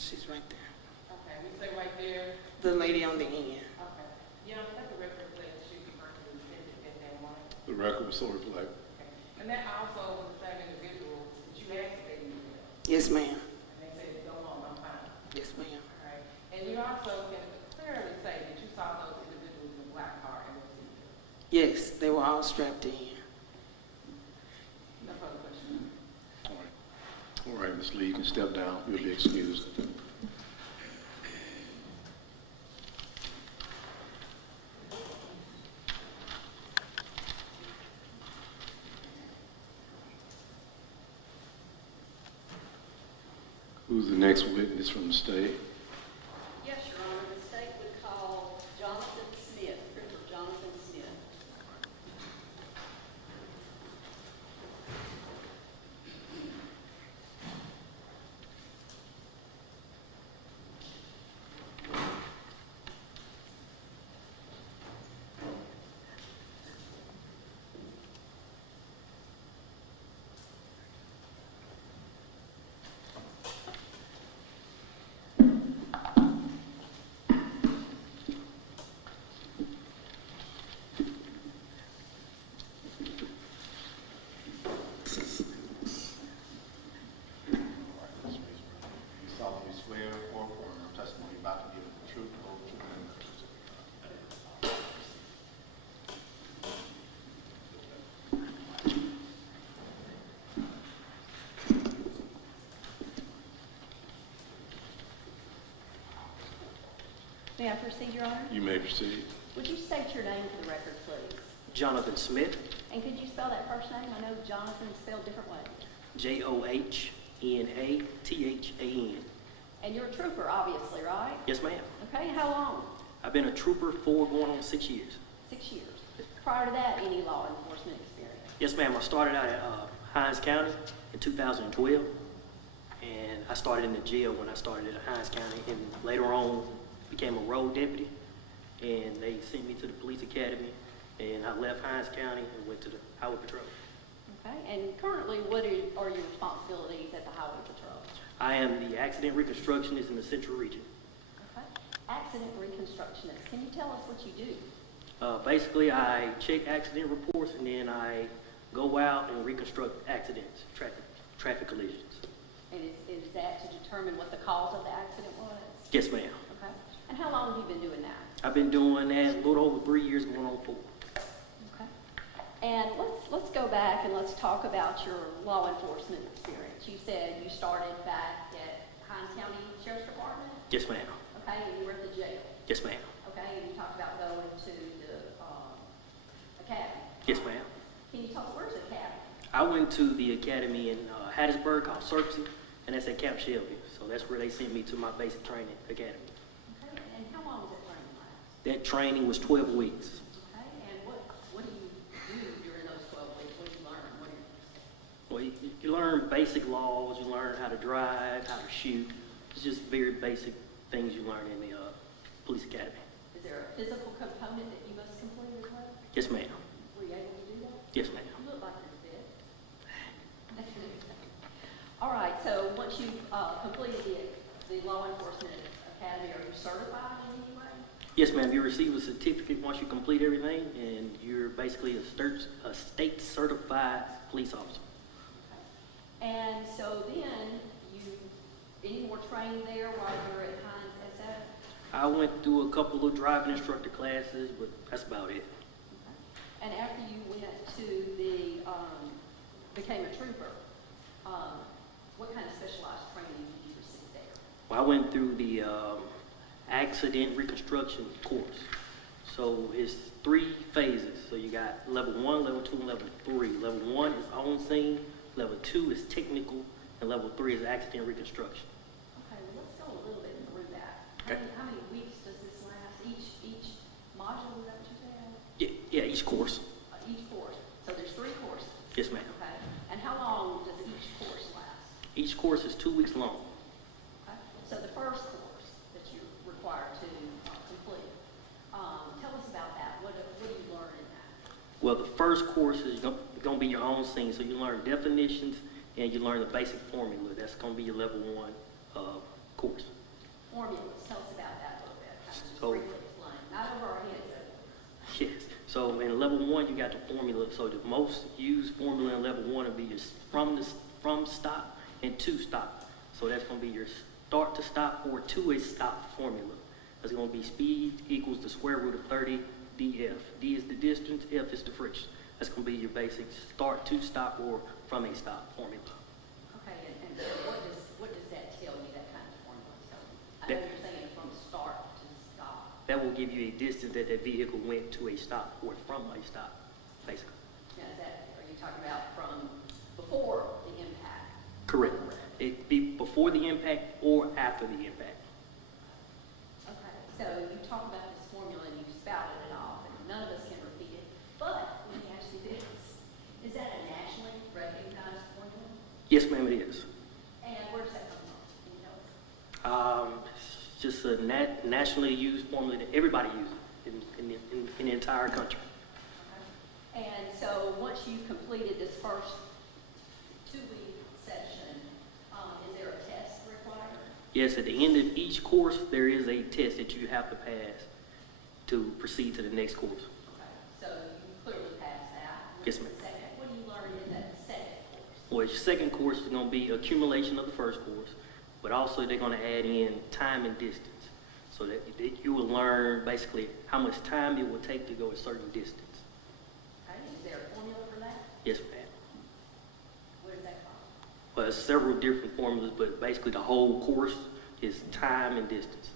She's right there. Okay, we say right there. The lady on the end. Okay. Yeah, let the record reflect that she referred to the defendant in that one. The record will so reflect. Okay. And that also was the same individual that you asked if they needed help. Yes, ma'am. And they said, go on, I'm fine. Yes, ma'am. All right. And you also can clearly say that you saw those individuals in the black car and the seat. Yes, they were all strapped in. No further questions. All right. All right, Ms. Lee, you can step down. You'll be excused. Who's the next witness from the state? Yes, Your Honor, the state would call Jonathan Smith, Trooper Jonathan Smith. You solemnly swear or affirm the testimony you're about to give the truth, the whole truth, and nothing but the truth. May I proceed, Your Honor? You may proceed. Would you state your name for the record, please? Jonathan Smith, And could you spell that first name? I know Jonathan is spelled different ways. Johnathan. And you're a trooper, obviously, right? Yes, ma'am. Okay, how long? I've been a trooper for going on 6 years. 6 years. Prior to that, any law enforcement experience? Yes, ma'am. I started out at Hinds County in 2012, and I started in the jail when I started at Hinds County, and later on became a road deputy, and they sent me to the police academy, and I left Hinds County and went to the highway patrol. Okay, and currently, what are your responsibilities at the Highway Patrol? I am the accident reconstructionist in the Central Region. Okay, accident reconstructionist. Can you tell us what you do? Basically, I check accident reports, and then I go out and reconstruct accidents, traffic collisions. And is that to determine what the cause of the accident was? Yes, ma'am. Okay, and how long have you been doing that? I've been doing that a little over 3 years, going on 4. Okay, and let's go back and let's talk about your law enforcement experience. You said you started back at Hinds County Sheriff's Department? Yes, ma'am. Okay, and you were at the jail? Yes, ma'am. Okay, and you talked about going to the academy. Yes, ma'am. Can you tell us, where's the academy? I went to the academy in Hattiesburg called Circus, and that's at Camp Shelby. So that's where they sent me to my basic training academy. Okay, and how long was that training last? That training was 12 weeks. Okay, and what do you do during those 12 weeks? What do you learn? Well, you learn basic laws, you learn how to drive, how to shoot. It's just very basic things you learn in the police academy. Is there a physical component that you must complete as well? Yes, ma'am. Were you able to do that? Yes, ma'am. You look like you're fit. All right, so once you've completed the law enforcement academy, are you certified in any way? Yes, ma'am. You receive a certificate once you complete everything, and you're basically a state certified police officer. Okay. And so then, any more training there while you were at Hinds SF? I went through a couple of driving instructor classes, but that's about it. Okay. And after you went to became a trooper, what kind of specialized training did you receive there? Well, I went through the accident reconstruction course. So it's 3 phases. So you got level 1, level 2, and level 3. Level 1 is on scene, level 2 is technical, and level 3 is accident reconstruction. Okay, well, let's go a little bit through that. Okay. How many weeks does this last? Each module, is that what you said? Yeah, each course. Each course. So there's 3 courses. Yes, ma'am. Okay. And how long does each course last? Each course is 2 weeks long. Okay. first course that you're required to complete. Tell us about that. What do you learn in that? Well, the first course is going to be your own scene, so you learn definitions and you learn the basic formula. That's going to be your level 1 course. Formulas. Tell us about that a little bit. Kind of just So- briefly explain. Not over our heads, though. Yes. So in level 1, you got the formula. So the most used formula in level 1 will be your from stop and to stop. So that's going to be your start to stop or to a stop formula. That's going to be speed equals the square root of 30 df. D is the distance, F is the friction. That's going to be your basic start to stop or from a stop formula. Okay, and so what does that tell you, that kind of formula tell you? I know you're saying from start to stop. That will give you a distance that that vehicle went to a stop or from a stop, basically. Now, are you talking about from before the impact? Correct. It be before the impact or after the impact. Okay, so you talk about this formula and you spouted it off, and none of us can repeat it. But let me ask you this: is that a nationally recognized formula? Yes, ma'am, it is. And where does that come from? Can you tell us? It's just a nationally used formula that everybody uses in the entire country. Okay. And so once you completed this first 2-week session, is there a test required? Yes, at the end of each course, there is a test that you have to pass to proceed to the next course. Okay, so you clearly passed that. Yes, ma'am. Second, what do you learn in that second course? Well, your second course is going to be accumulation of the first course, but also they're going to add in time and distance. So that you will learn basically how much time it will take to go a certain distance. Okay, is there a formula for that? Yes, ma'am. What is that called? Well, there's several different formulas, but basically the whole course is time and distance.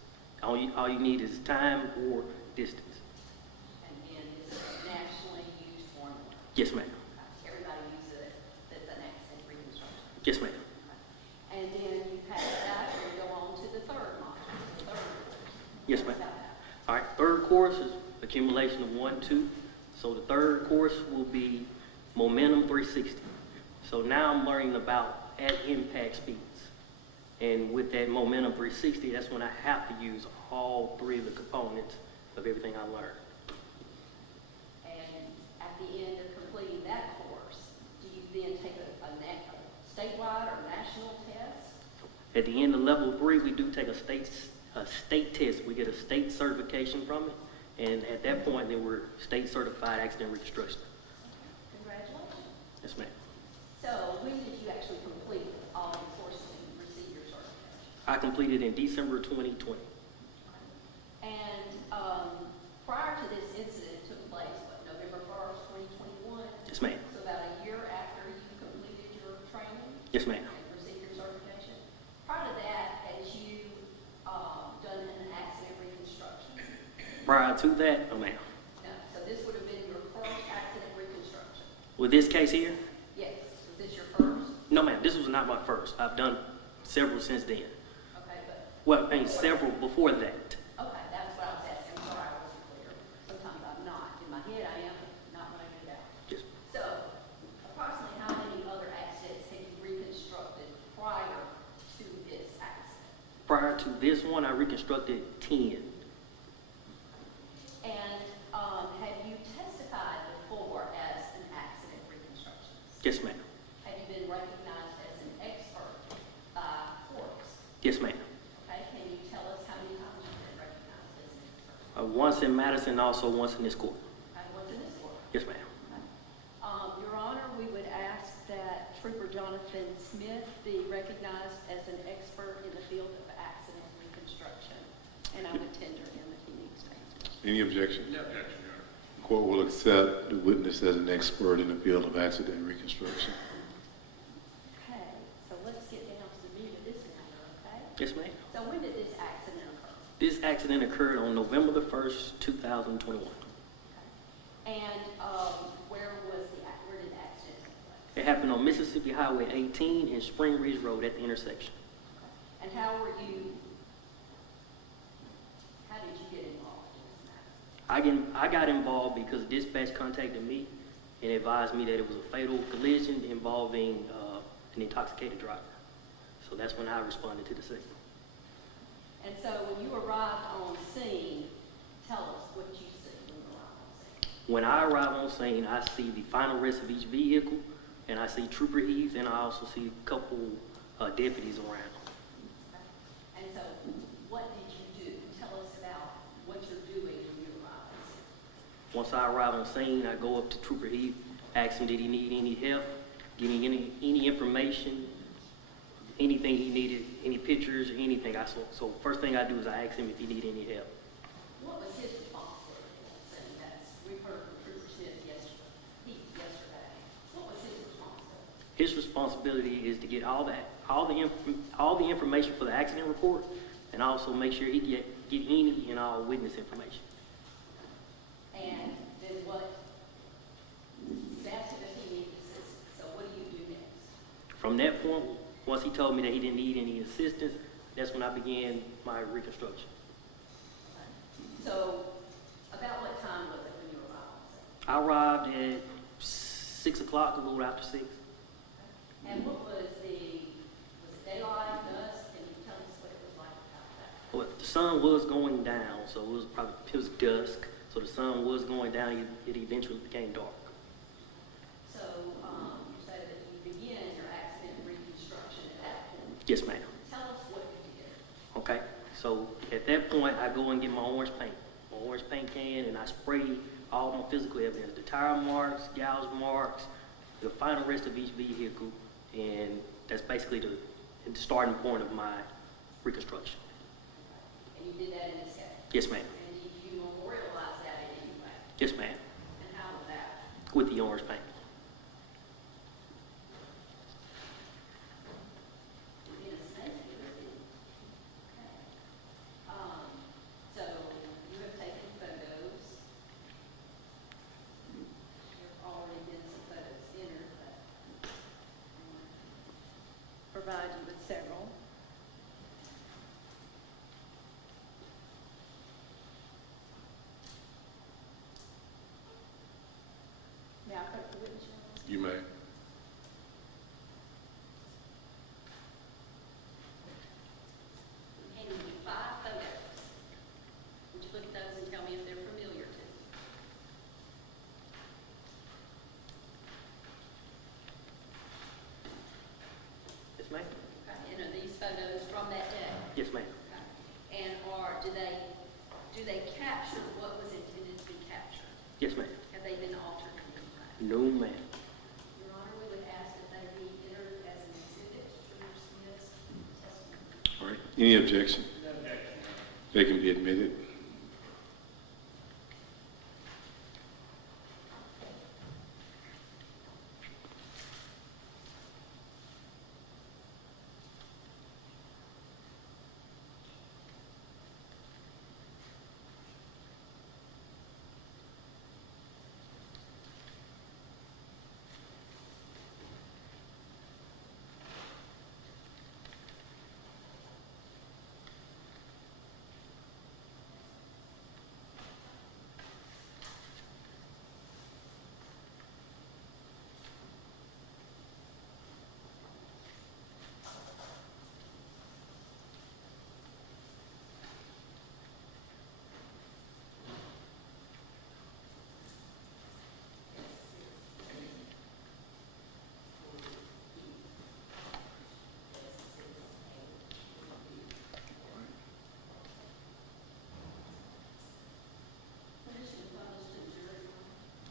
All you need is time or distance. And then this is a nationally used formula. Yes, ma'am. Okay, everybody uses it. That's an accident reconstruction. Yes, ma'am. Okay. And then you pass that and you go on to the third module, the third course. Yes, Tell us ma'am. about that. All right, third course is accumulation of 1, 2. So the third course will be momentum 360. So now I'm learning about at impact speeds. And with that momentum 360, that's when I have to use all 3 of the components of everything I learned. And at the end of completing that course, do you then take a statewide or national test? At the end of level 3, we do take a state test. We get a state certification from it. And at that point, then we're state certified accident reconstruction. Congratulations. Yes, ma'am. So when did you actually complete all the courses and receive your certification? I completed in December 2020. And prior to this incident took place, what, November 1st, 2021? Yes, ma'am. So about a year after you completed your training? Yes, ma'am. And received your certification? Prior to that, had you done an accident reconstruction? Prior to that, no, ma'am. No. So this would have been your first accident reconstruction? With this case here, Yes. Was this your first? no, ma'am. This was not my first. I've done several since then. Okay, but, Well, I mean, several before that. okay, that's what I was asking. I'm sorry I wasn't clear. Sometimes I'm not. In my head I am, but not when I get it out. Yes. So, approximately how many other accidents have you reconstructed prior to this accident? Prior to this one, I reconstructed 10. And have you testified before as an accident reconstructionist? Yes, ma'am. Have you been recognized as an expert by courts? Yes, ma'am. Okay, can you tell us how many times you've been recognized as an expert? Once in Madison, also once in this court. Okay, what's in this court? Yes, ma'am. Your Honor, we would ask that Trooper Jonathan Smith be recognized as an expert in the field of accident reconstruction. And I would tender him if he needs to answer. Any objection? No objection, Your Honor. The court will accept the witness as an expert in the field of accident reconstruction. Okay, so let's get down to the meat of this matter, okay? Yes, ma'am. So when did this accident occur? This accident occurred on November the 1st, 2021. And where did the accident take place? It happened on Mississippi Highway 18 and Spring Ridge Road at the intersection. And how did you get involved in this matter? I got involved because dispatch contacted me and advised me that it was a fatal collision involving an intoxicated driver. So that's when I responded to the scene. And so when you arrived on scene, tell us what you see when you arrived on scene. When I arrive on scene, I see the final rest of each vehicle, and I see Trooper Heath, and I also see a couple deputies around. And so what did you do? Tell us about what you're doing when you arrive on scene. Once I arrive on scene, I go up to Trooper Heath, ask him did he need any help, give me any information, anything he needed, any pictures or anything. So first thing I do is I ask him if he needed any help. What was his responsibility on scene? We've heard from Trooper Smith yesterday. What was his responsibility? His responsibility is to get all the information for the accident report, and also make sure he get any and all witness information. And then what? You asked him if he needed assistance. So what do you do next? From that point, once he told me that he didn't need any assistance, that's when I began my reconstruction. So about what time was it when you arrived on scene? I arrived at 6 o'clock, a little after 6. And what was it daylight, dusk? Can you tell us what it was like about that? Well, the sun was going down, so it was dusk. So the sun was going down, it eventually became dark. So you say that you begin your accident reconstruction at that point. Yes, ma'am. Tell us what you did. Okay, so at that point, I go and get my orange paint can, and I spray all my physical evidence, the tire marks, gouge marks, the final rest of each vehicle, and that's basically the starting point of my reconstruction. And you did that in this case? Yes, ma'am. And did you memorialize that in any way? Yes, ma'am. And how was that? With the orange paint. In a snake, okay. So you have taken photos. There have already been some photos entered, but provide you with several. May I put the witness roll? You may. Handing you 5 photos. Would you look at those and tell me if they're familiar to you? Yes, ma'am. Okay. And are these photos from that day? Yes, ma'am. Okay. And do they capture what was intended to be captured? Yes, ma'am. Have they been altered in any way? No, ma'am. Your Honor, we would ask that they be entered as an exhibit to Trooper Smith's testimony. All right. Any objection? No objection. They can be admitted.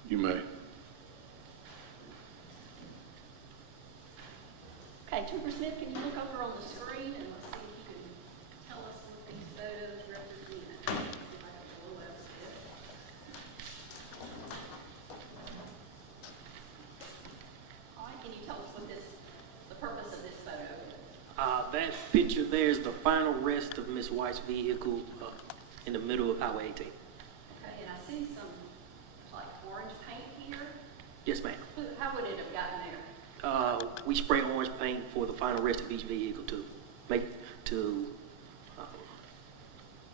You may. Okay, Trooper Smith, can you look over on the screen and let's see if you can tell us what these photos represent? If I have a little less of this. All right, can you tell us what the purpose of this photo is? That picture there is the final rest of Miss White's vehicle in the middle of Highway 18. Okay, and I see some like orange paint here. Yes, ma'am. How would it have gotten there? We spray orange paint for the final rest of each vehicle to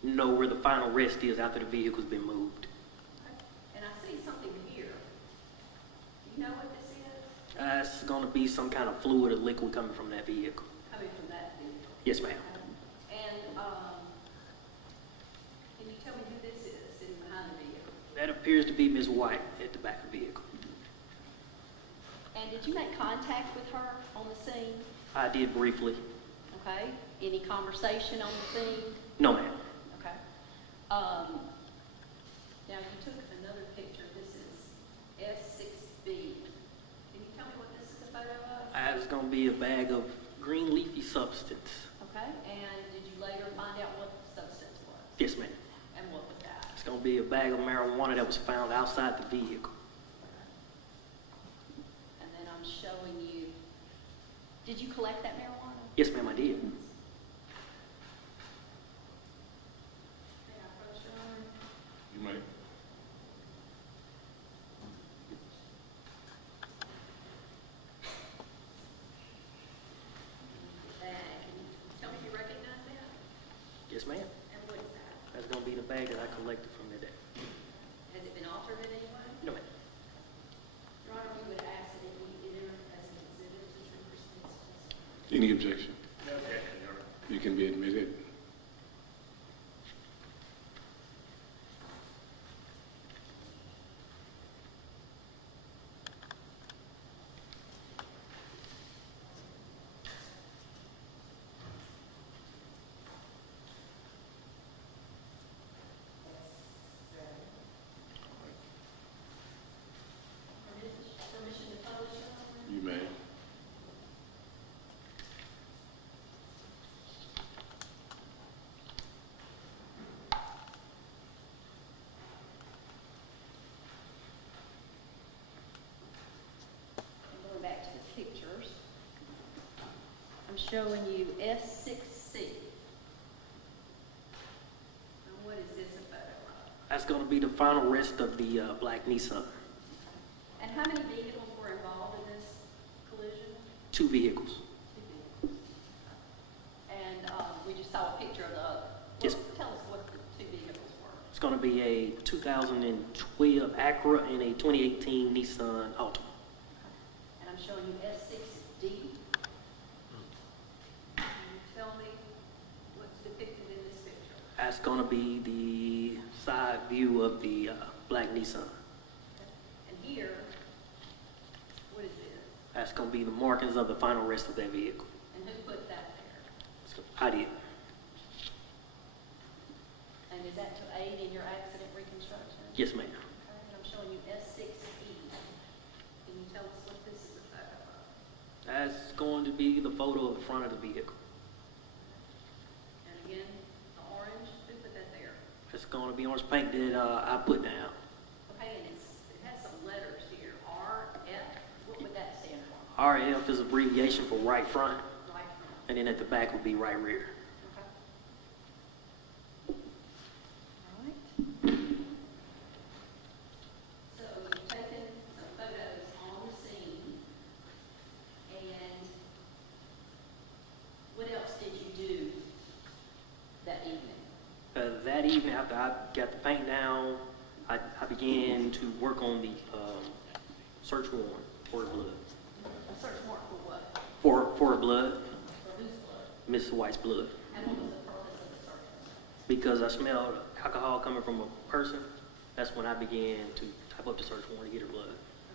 know where the final rest is after the vehicle's been moved. Okay. And I see something here. Do you know what this is? It's going to be some kind of fluid or liquid coming from that vehicle. Coming from that vehicle. Yes, ma'am. And That appears to be Ms. White at the back of the vehicle. And did you make contact with her on the scene? I did briefly. Okay. Any conversation on the scene? No, ma'am. Okay. Now you took another picture. This is S6B. Can you tell me what this is a photo of? It's going to be a bag of green leafy substance. Okay. And did you later find out what the substance was? Yes, ma'am. And what was that? It's going to be a bag of marijuana that was found outside the vehicle. And then I'm showing you. Did you collect that marijuana? Yes, ma'am, I did. May I approach your Honor? You may. Can you tell me if you recognize that? Yes, ma'am. And what is that? That's going to be the bag that I collected from that day. Has it been altered in any way? No, ma'am. Your Honor, we would ask that we enter as an exhibit to Trooper Smith's testimony. Any objection? No objection, Your Honor. You can be admitted. Permission to publish, Your Honor? You may. And going back to the pictures, I'm showing you S6C. And what is this a photo of? That's going to be the final rest of the black Nissan. And how many vehicles were involved in this collision? 2 vehicles. Two vehicles. And we just saw a picture of the other. Yes. Tell us what the 2 vehicles were. It's going to be a 2012 Acura and a 2018 Nissan Altima. And I'm showing you S6D. Can you tell me what's depicted in this picture? That's going to be the side view of the black Nissan. And here, what is this? That's going to be the markings of the final rest of that vehicle. And who put that there? So I did. And is that to aid in your accident reconstruction? Yes, ma'am. Okay, and I'm showing you S6E. Can you tell us what this is a photo of? That's going to be the photo of the front of the vehicle. And again, the orange, who put that there? That's going to be orange paint that I put down. Okay, and it has some letters here, RF. What would that stand for? RF is abbreviation for right front, Right front. and then at the back would be right rear. Okay. All right. So you've taken some photos on the scene, and what else did you do that evening? That evening, after I got the paint down, I began to work on the search warrant for the blood. A search warrant for what? For her blood, For whose blood? Miss White's blood. And what was the purpose of the search warrant? Because I smelled alcohol coming from a person, that's when I began to type up the search warrant to get her blood.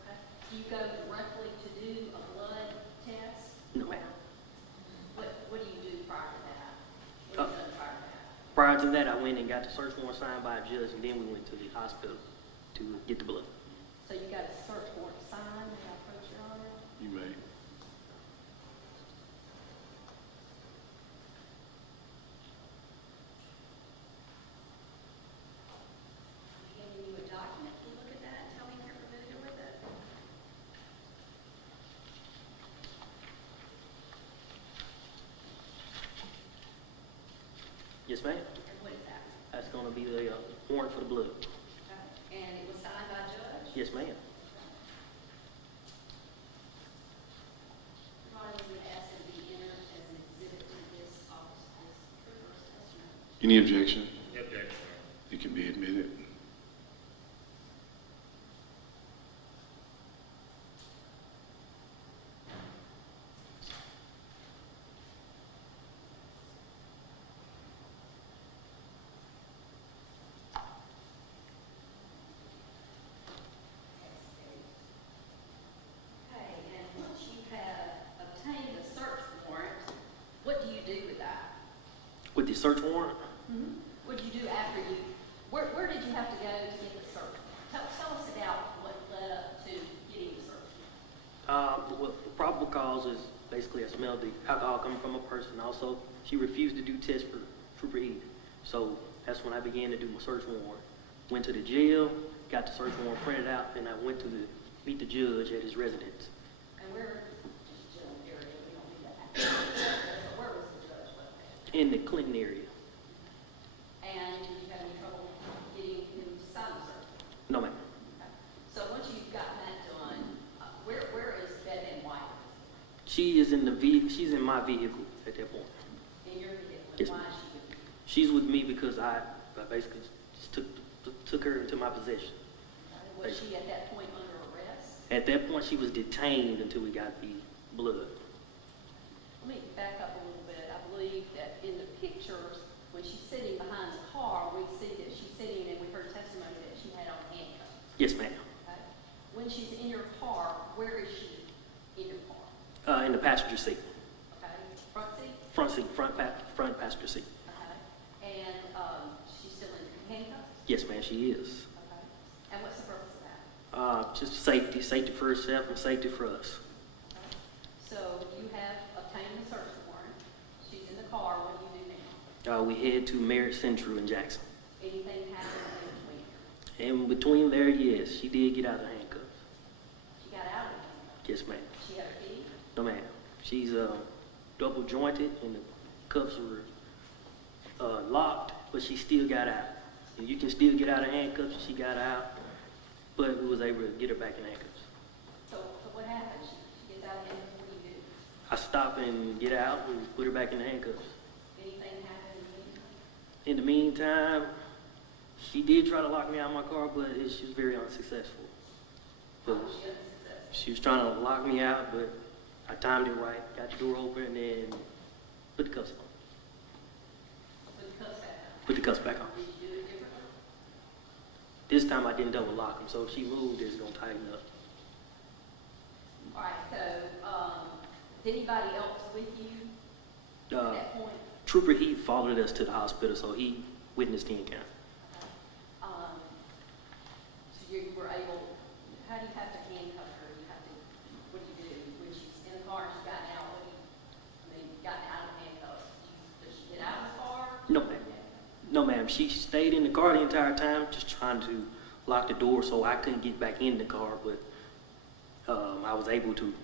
Okay. Do you go directly to do a blood test? No, ma'am. What do you do prior to that? What have you done prior to that? Prior to that, I went and got the search warrant signed by a judge, and then we went to the hospital to get the blood. So you got a search warrant signed, may I approach your honor? You may. Handing you a document, can you look at that and tell me if you're familiar with it? Yes, ma'am. And what is that? That's going to be the warrant for the blood. Okay. And it was signed by a judge? Yes, ma'am. Your honor, we would ask that it be entered as an exhibit to this office, this trooper's testimony. Any objection? No objection. You can be admitted. search warrant. What did you do after you, where did you have to go to get the search? Tell us about what led up to getting the search. Well, the probable cause is basically I smelled the alcohol coming from a person. Also, she refused to do tests for trooper heat. So that's when I began to do my search warrant. Went to the jail, got the search warrant printed out, and I went to meet the judge at his residence. And where, just general area, we don't need that. So where was the judge located? In the Clinton area. And did you have any trouble getting him to sign the search warrant? No, ma'am. Okay. So once you've gotten that done, where is Beth and White? She is in she's in my vehicle at that point. In your vehicle? Yes, Why ma'am. is she with you? She's with me because I basically just took her into my possession. Was she at that point under arrest? At that point, she was detained until we got the blood. Let me back up a little bit. I believe that in the pictures, when she's sitting behind the car, we see that she's sitting, and we heard testimony that she had on handcuffs. Yes, ma'am. Okay? When she's in your car, where is she in your car? In the passenger seat. Okay? Front seat? Front seat, front passenger seat. Okay. And she's still in handcuffs? Yes, ma'am, she is. Okay. And what's the purpose of that? Just safety for herself and safety for us. Okay. So you have obtained the search warrant. She's in the car. What do you do now? We head to Merritt Central in Jackson. Anything happen in between? In between there, yes, she did get out of handcuffs. She got out of handcuffs. Yes, ma'am. She had a key? No, ma'am. She's double jointed and the cuffs were locked, but she still got out. And you can still get out of handcuffs. She got out, but we was able to get her back in handcuffs. So what happens? She gets out of handcuffs. What do you do? I stop and get out and put her back in the handcuffs. Anything happen in the meantime? In the meantime, she did try to lock me out of my car, but she was very unsuccessful. How But was she unsuccessful? she was trying to lock me out, but I timed it right, got the door open, and then put the cuffs on. Put the cuffs back on. Put the cuffs back on. Did you do it differently? This time I didn't double lock them, so if she moved, it's gonna tighten up. All right, so, is anybody else with you at that point? Trooper Heath followed us to the hospital, so he witnessed the encounter. So you were able, how do you have to handcuff her? You have to, what do you do? When she's in the car and she's gotten out, gotten out of handcuffs, does she get out of the car? No, ma'am. No, ma'am. She stayed in the car the entire time, just trying to lock the door so I couldn't get back in the car, but I was able to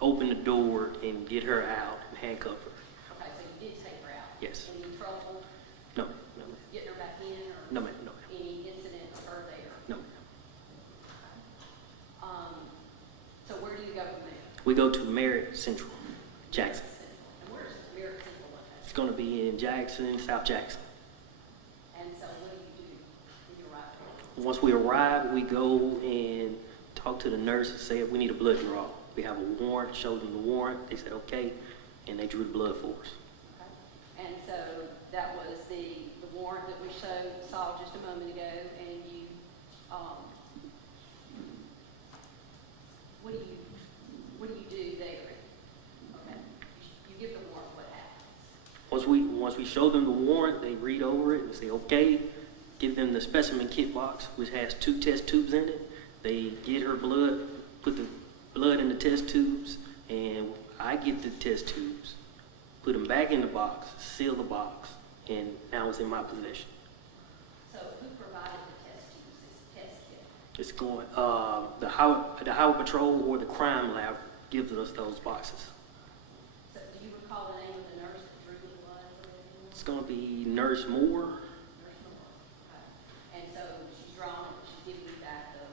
open the door and get her out and handcuff her. Okay, so you did take her out? Yes. Any trouble No, ma'am. No, ma'am. getting her back in, or? No, ma'am. No, ma'am. Any incident of her there? No, ma'am. So where do you go from there? We go to Merritt Central, Jackson. And where's Merritt Central located? It's going to be in Jackson, South Jackson. And so what do you do when you arrive there? Once we arrive, we go and talk to the nurse and say we need a blood draw. We have a warrant, showed them the warrant. They said okay, and they drew the blood for us. Okay. And so that was the warrant that we saw just a moment ago, and you, what do you do there? Okay. You give the warrant, what happens? Once we show them the warrant, they read over it and say okay. Give them the specimen kit box, which has 2 test tubes in it. They get her blood, put the blood in the test tubes, and I get the test tubes, put them back in the box, seal the box, and now it's in my possession. So who provided the test tubes, this test kit? It's going, the Highway Patrol or the crime lab gives us those boxes. So do you recall the name of the nurse that drew the blood for the It's going to be Nurse Moore. Nurse Moore. Okay. And so she's drawn, she's giving you back the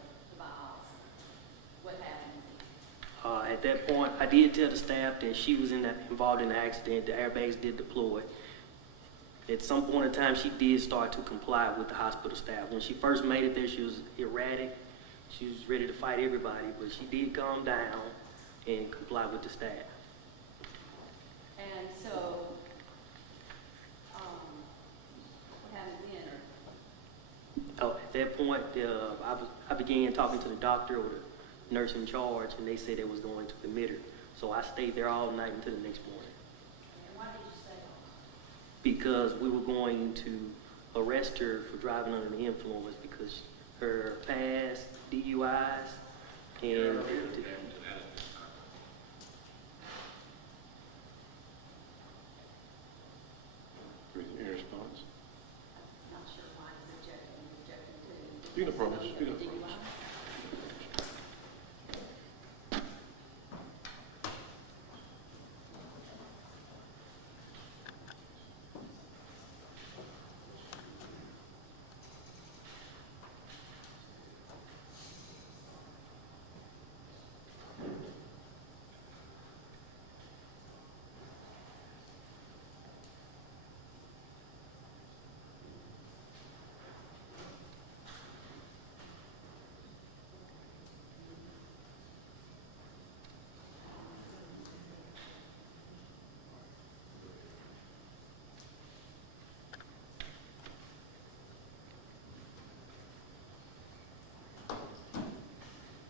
biopsy. What happened? At that point, I did tell the staff that she was involved in the accident. The airbags did deploy. At some point in time, she did start to comply with the hospital staff. When she first made it there, she was erratic. She was ready to fight everybody, but she did calm down and comply with the staff. And so, what happened then? Oh, at that point, I began talking to the doctor or the nurse in charge, and they said they was going to admit her. So I stayed there all night until the next morning. And why did you stay because we were going to arrest her for driving under the influence because her past DUIs and Any response? Not sure why he's objecting to. You can approach, you can approach. DUI.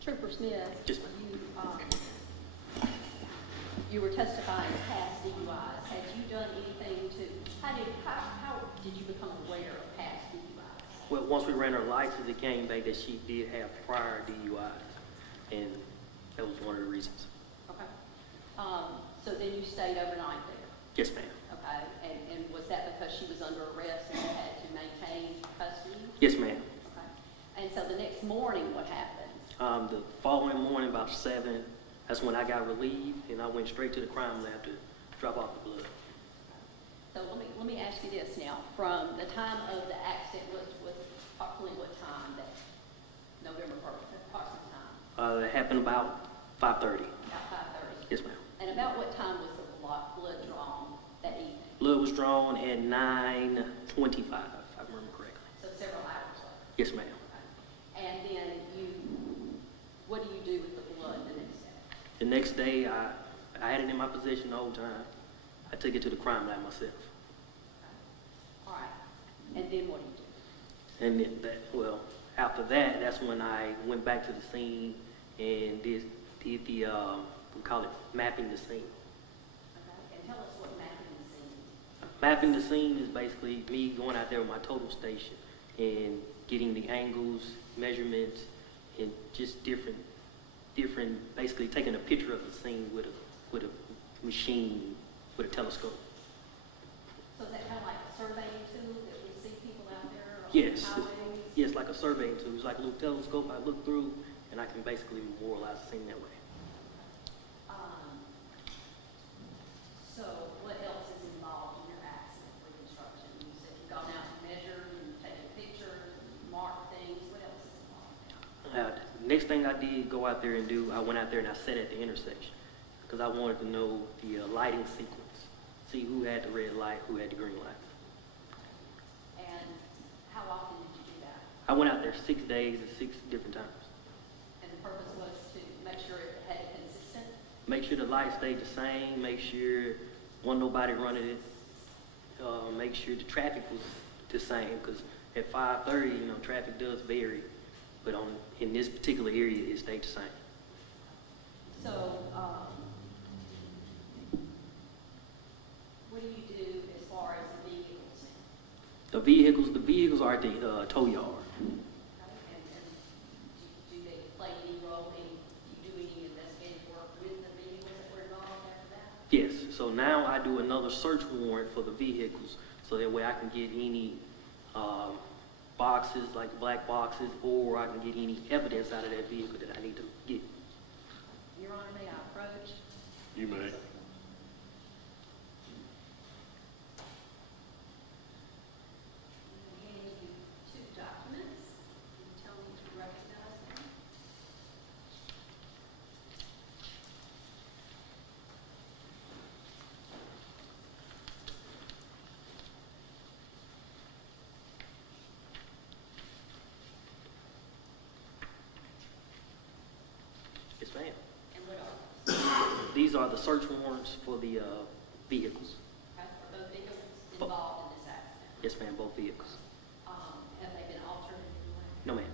Trooper Smith, Yes, ma'am. You were testifying past DUIs. Had you done anything to, how did you become aware of past DUIs? well, once we ran her license, it came back that she did have prior DUIs, and that was one of the reasons. Okay. So then you stayed overnight there? Yes, ma'am. Okay, and was that because she was under arrest and you had to maintain custody? Yes, ma'am. Okay. And so the next morning, what happened? The following morning, about 7, that's when I got relieved, and I went straight to the crime lab to drop off the blood. So let me ask you this now. From the time of the accident was approximately what time? That November 1st, approximate time? It happened about 5:30. About 5:30. Yes, ma'am. And about what time was the blood drawn that evening? Blood was drawn at 9:25, if I remember correctly. So several hours later. Yes, ma'am. Okay. And then what do you do with the blood the next day? The next day, I had it in my possession the whole time. I took it to the crime lab myself. Okay. All right. And then what do you do? And then after that, that's when I went back to the scene and did the, we call it mapping the scene. Okay. And tell us what mapping the scene is. Mapping the scene is basically me going out there with my total station and getting the angles, measurements, and just different, basically taking a picture of the scene with a machine, with a telescope. So is that kind of like a surveying tool that we see people out there on Yes. highways? Yes, like a surveying tool. It's like a little telescope I look through, and I can basically memorialize the scene that way. So what else is involved in your accident reconstruction? You said you've gone out and measured and taken pictures and marked things. What else is involved now? Next thing I did go out there and do, I went out there and I sat at the intersection because I wanted to know the lighting sequence, see who had the red light, who had the green light. And how often did you do that? I went out there 6 days at 6 different times. And the purpose was to make sure it had it consistent? Make sure the light stayed the same, make sure wasn't nobody running it, make sure the traffic was the same, because at 5:30, traffic does vary, but in this particular area, it stayed the same. So, what do you do as far as the vehicles? The vehicles are at the tow yard. Okay, and do they play any role in, do you do any investigative work with the vehicles that were involved after that? Yes, so now I do another search warrant for the vehicles, so that way I can get any boxes, like black boxes, or I can get any evidence out of that vehicle that I need to get. Your Honor, may I approach? You may. I'm handing you 2 documents. Can you tell me if you recognize them? Yes, ma'am. And what are These are the search warrants for the vehicles. okay, are those vehicles involved in this accident? Yes, ma'am, both vehicles. Have they been altered in any way? No, ma'am.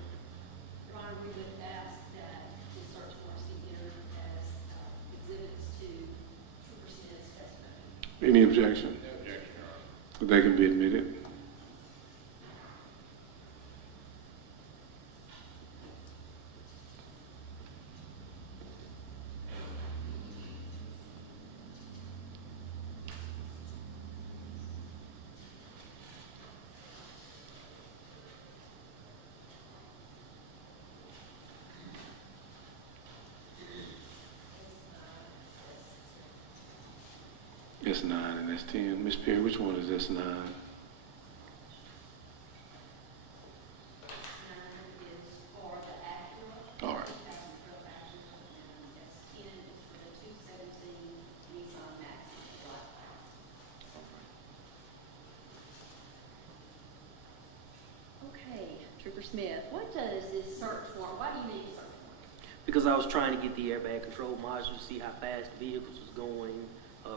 Your Honor, we would ask that the search warrants be entered as exhibits to Trooper Smith's testimony. Any objection? No objection, Your Honor. They can be admitted. S9 and S10. Ms. Perry, which one is S9? 9 is for the Acura. All right. 2012 Acura, and S10 is for the 2017 Nissan Maxima Black Box. Okay, Trooper Smith, what does this search warrant, why do you need a search warrant? Because I was trying to get the airbag control module to see how fast the vehicles was going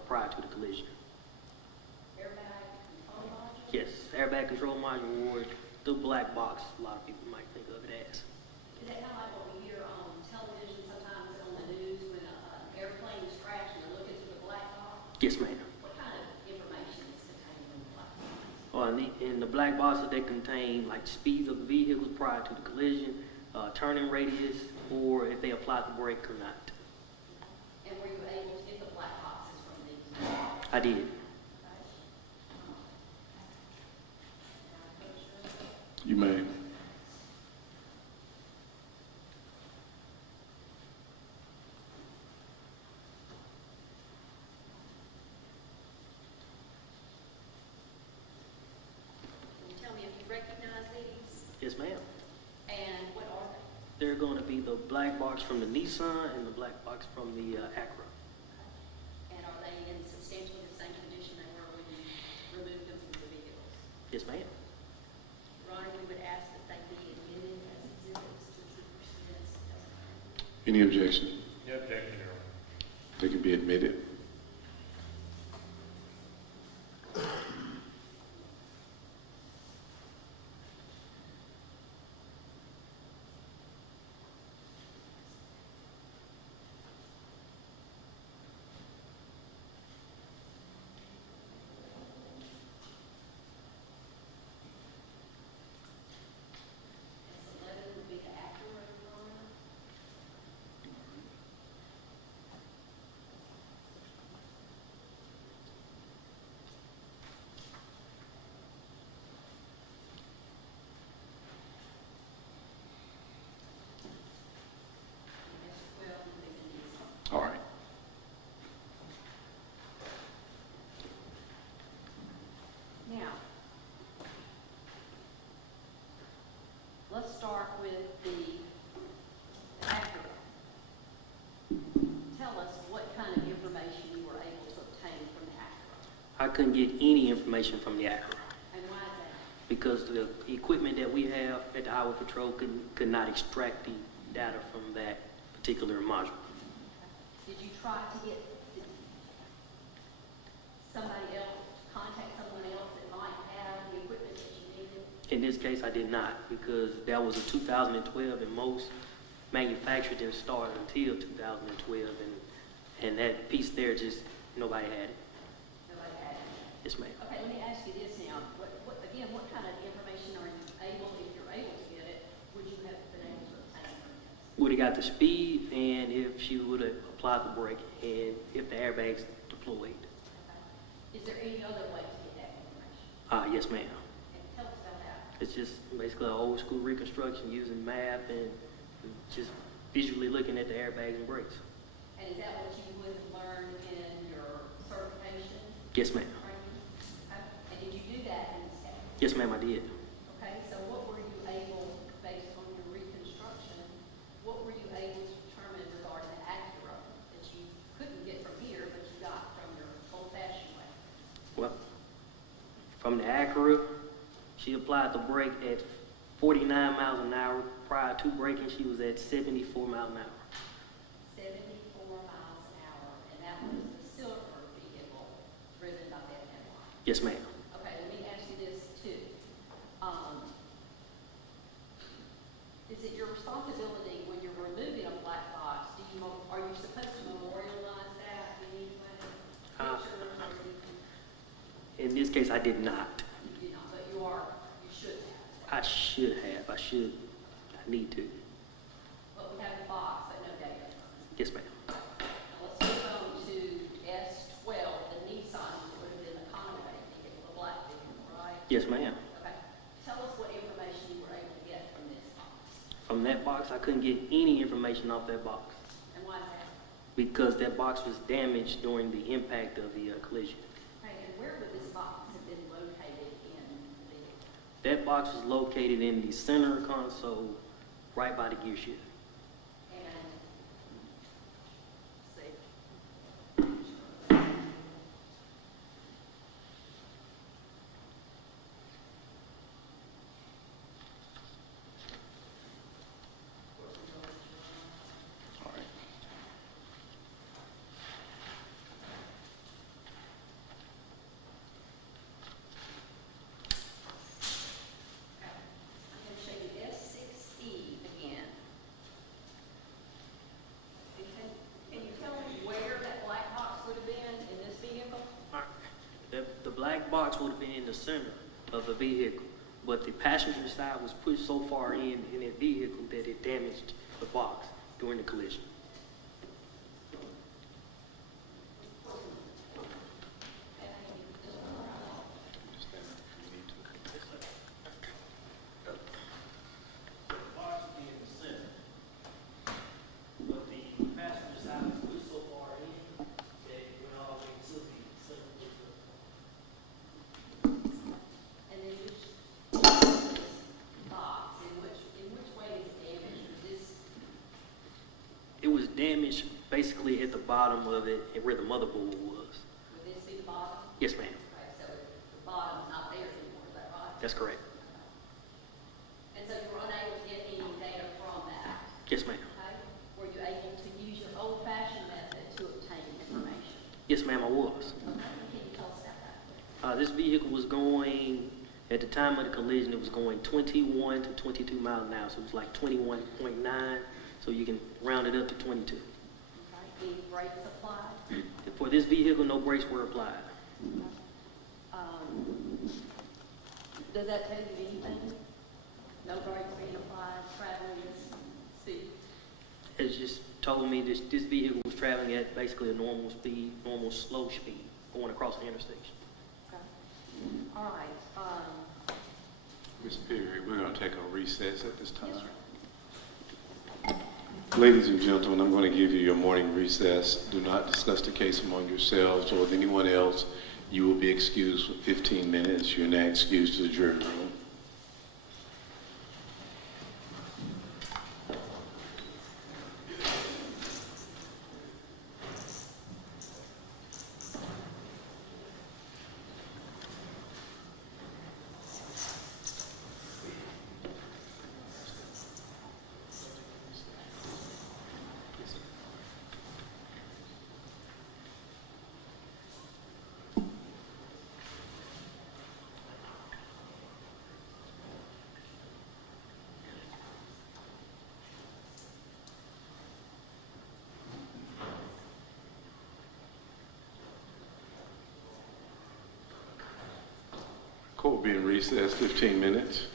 prior to the collision. Airbag control module? Yes, airbag control module or the black box, a lot of people might think of it as. Is that kind of like what we hear on television sometimes on the news when an airplane is crashed and they're looking through the black box? Yes, ma'am. What kind of information is contained in the black box? In the black boxes, they contain like speeds of the vehicles prior to the collision, turning radius, or if they applied the brake or not. And were you able to get the black boxes from these? I did. You may. Can you tell me if you recognize these? Yes, ma'am. And what are they? They're going to be the black box from the Nissan and the black box from the Acura. And are they in substantially the same condition they were when you removed them from the vehicles? Yes, ma'am. Your Honor, we would ask that they be admitted as exhibits to Trooper Smith's testimony. Any objection? No objection, Your Honor. They can be admitted. S11 would be the Acura, Your Honor. And S12 would be the Nissan. All right. Now, let's start with the Acura. Tell us what kind of information you were able to obtain from the Acura, I couldn't get any information from the Acura and why is that? because the equipment that we have at the Highway Patrol could not extract the data from that particular module. Did you try to get somebody else, contact someone else that might have the equipment that you needed? In this case, I did not because that was a 2012 and most manufacturers didn't start until 2012 and that piece there just, nobody had it. Nobody had it. Yes, ma'am. Okay, let me ask you this now. What kind of information are you able, if you're able to get it, would you have been able to obtain from this? Would have got the speed and if she would have applied the brake and if the airbags deployed. Okay. Is there any other way to get that information? Yes, ma'am. And tell us about that. It's just basically an old school reconstruction using math and just visually looking at the airbags and brakes. And is that what you would have learned in your certification Yes, ma'am. training? Okay. And did you do that in the state? Yes, ma'am, I did. Okay, so what were you able, based on your reconstruction, what were you able to determine regarding the Acura that you couldn't get from here, but you got from your old-fashioned way? Well, from the Acura, she applied the brake at 49 miles an hour. Prior to braking, she was at 74 miles an hour. 74 miles an hour, and that was the silver vehicle driven by Beth and Mark. Yes, ma'am. Okay, let me ask you this too. Is it your responsibility when you're removing a black box, are you supposed to memorialize that in any way? Uh, Pictures or anything? In this case, I did not. You did not, but you should have. I should have. I need to. But we have the box, but no data. Yes, ma'am. Now let's move on to S12, the Nissan, would have been the economy vehicle, the black vehicle, right? Yes, ma'am. Okay. Tell us what information you were able to get from this box. From that box, I couldn't get any information off that box And why is that? because that box was damaged during the impact of the collision. Okay, and where would this box have been located in the vehicle? That box was located in the center console, right by the gear shift. And, see. All right. I'm going to show you S6E again. And can you tell me where that black box would have been in this vehicle? The black box would have been in the center of the vehicle, but the passenger side was pushed so far in that vehicle that it damaged the box during the collision. Understand that if you need to. The box would be in the center, but the passenger side was pushed so far in that it went all the way to the center of the And then which box, in which way is it damaged? Is this, It was damaged basically at the bottom of it, where the motherboard was. would this be the bottom? Yes, ma'am. Okay, so the bottom's not there anymore, is that right? That's correct. And so you were unable to get any data from that, Yes, ma'am. okay? Were you able to use your old-fashioned method to obtain information? Yes, ma'am, I was. Okay, can you tell us about that? This vehicle was going, at the time of the collision, it was going 21 to 22 miles an hour, so it was like 21.9, so you can round it up to 22. Okay, any brakes applied? For this vehicle, no brakes were applied. Does that tell you anything? No brakes being applied, traveling this speed? It just told me this vehicle was traveling at basically a normal speed, normal slow speed, going across the intersection. Okay. All right, Ms. Perry, we're going to take a recess at this time. yes, sir. Ladies and gentlemen, I'm going to give you your morning recess. Do not discuss the case among yourselves or with anyone else. You will be excused for 15 minutes. You're now excused to the jury room. Court will be in recess 15 minutes.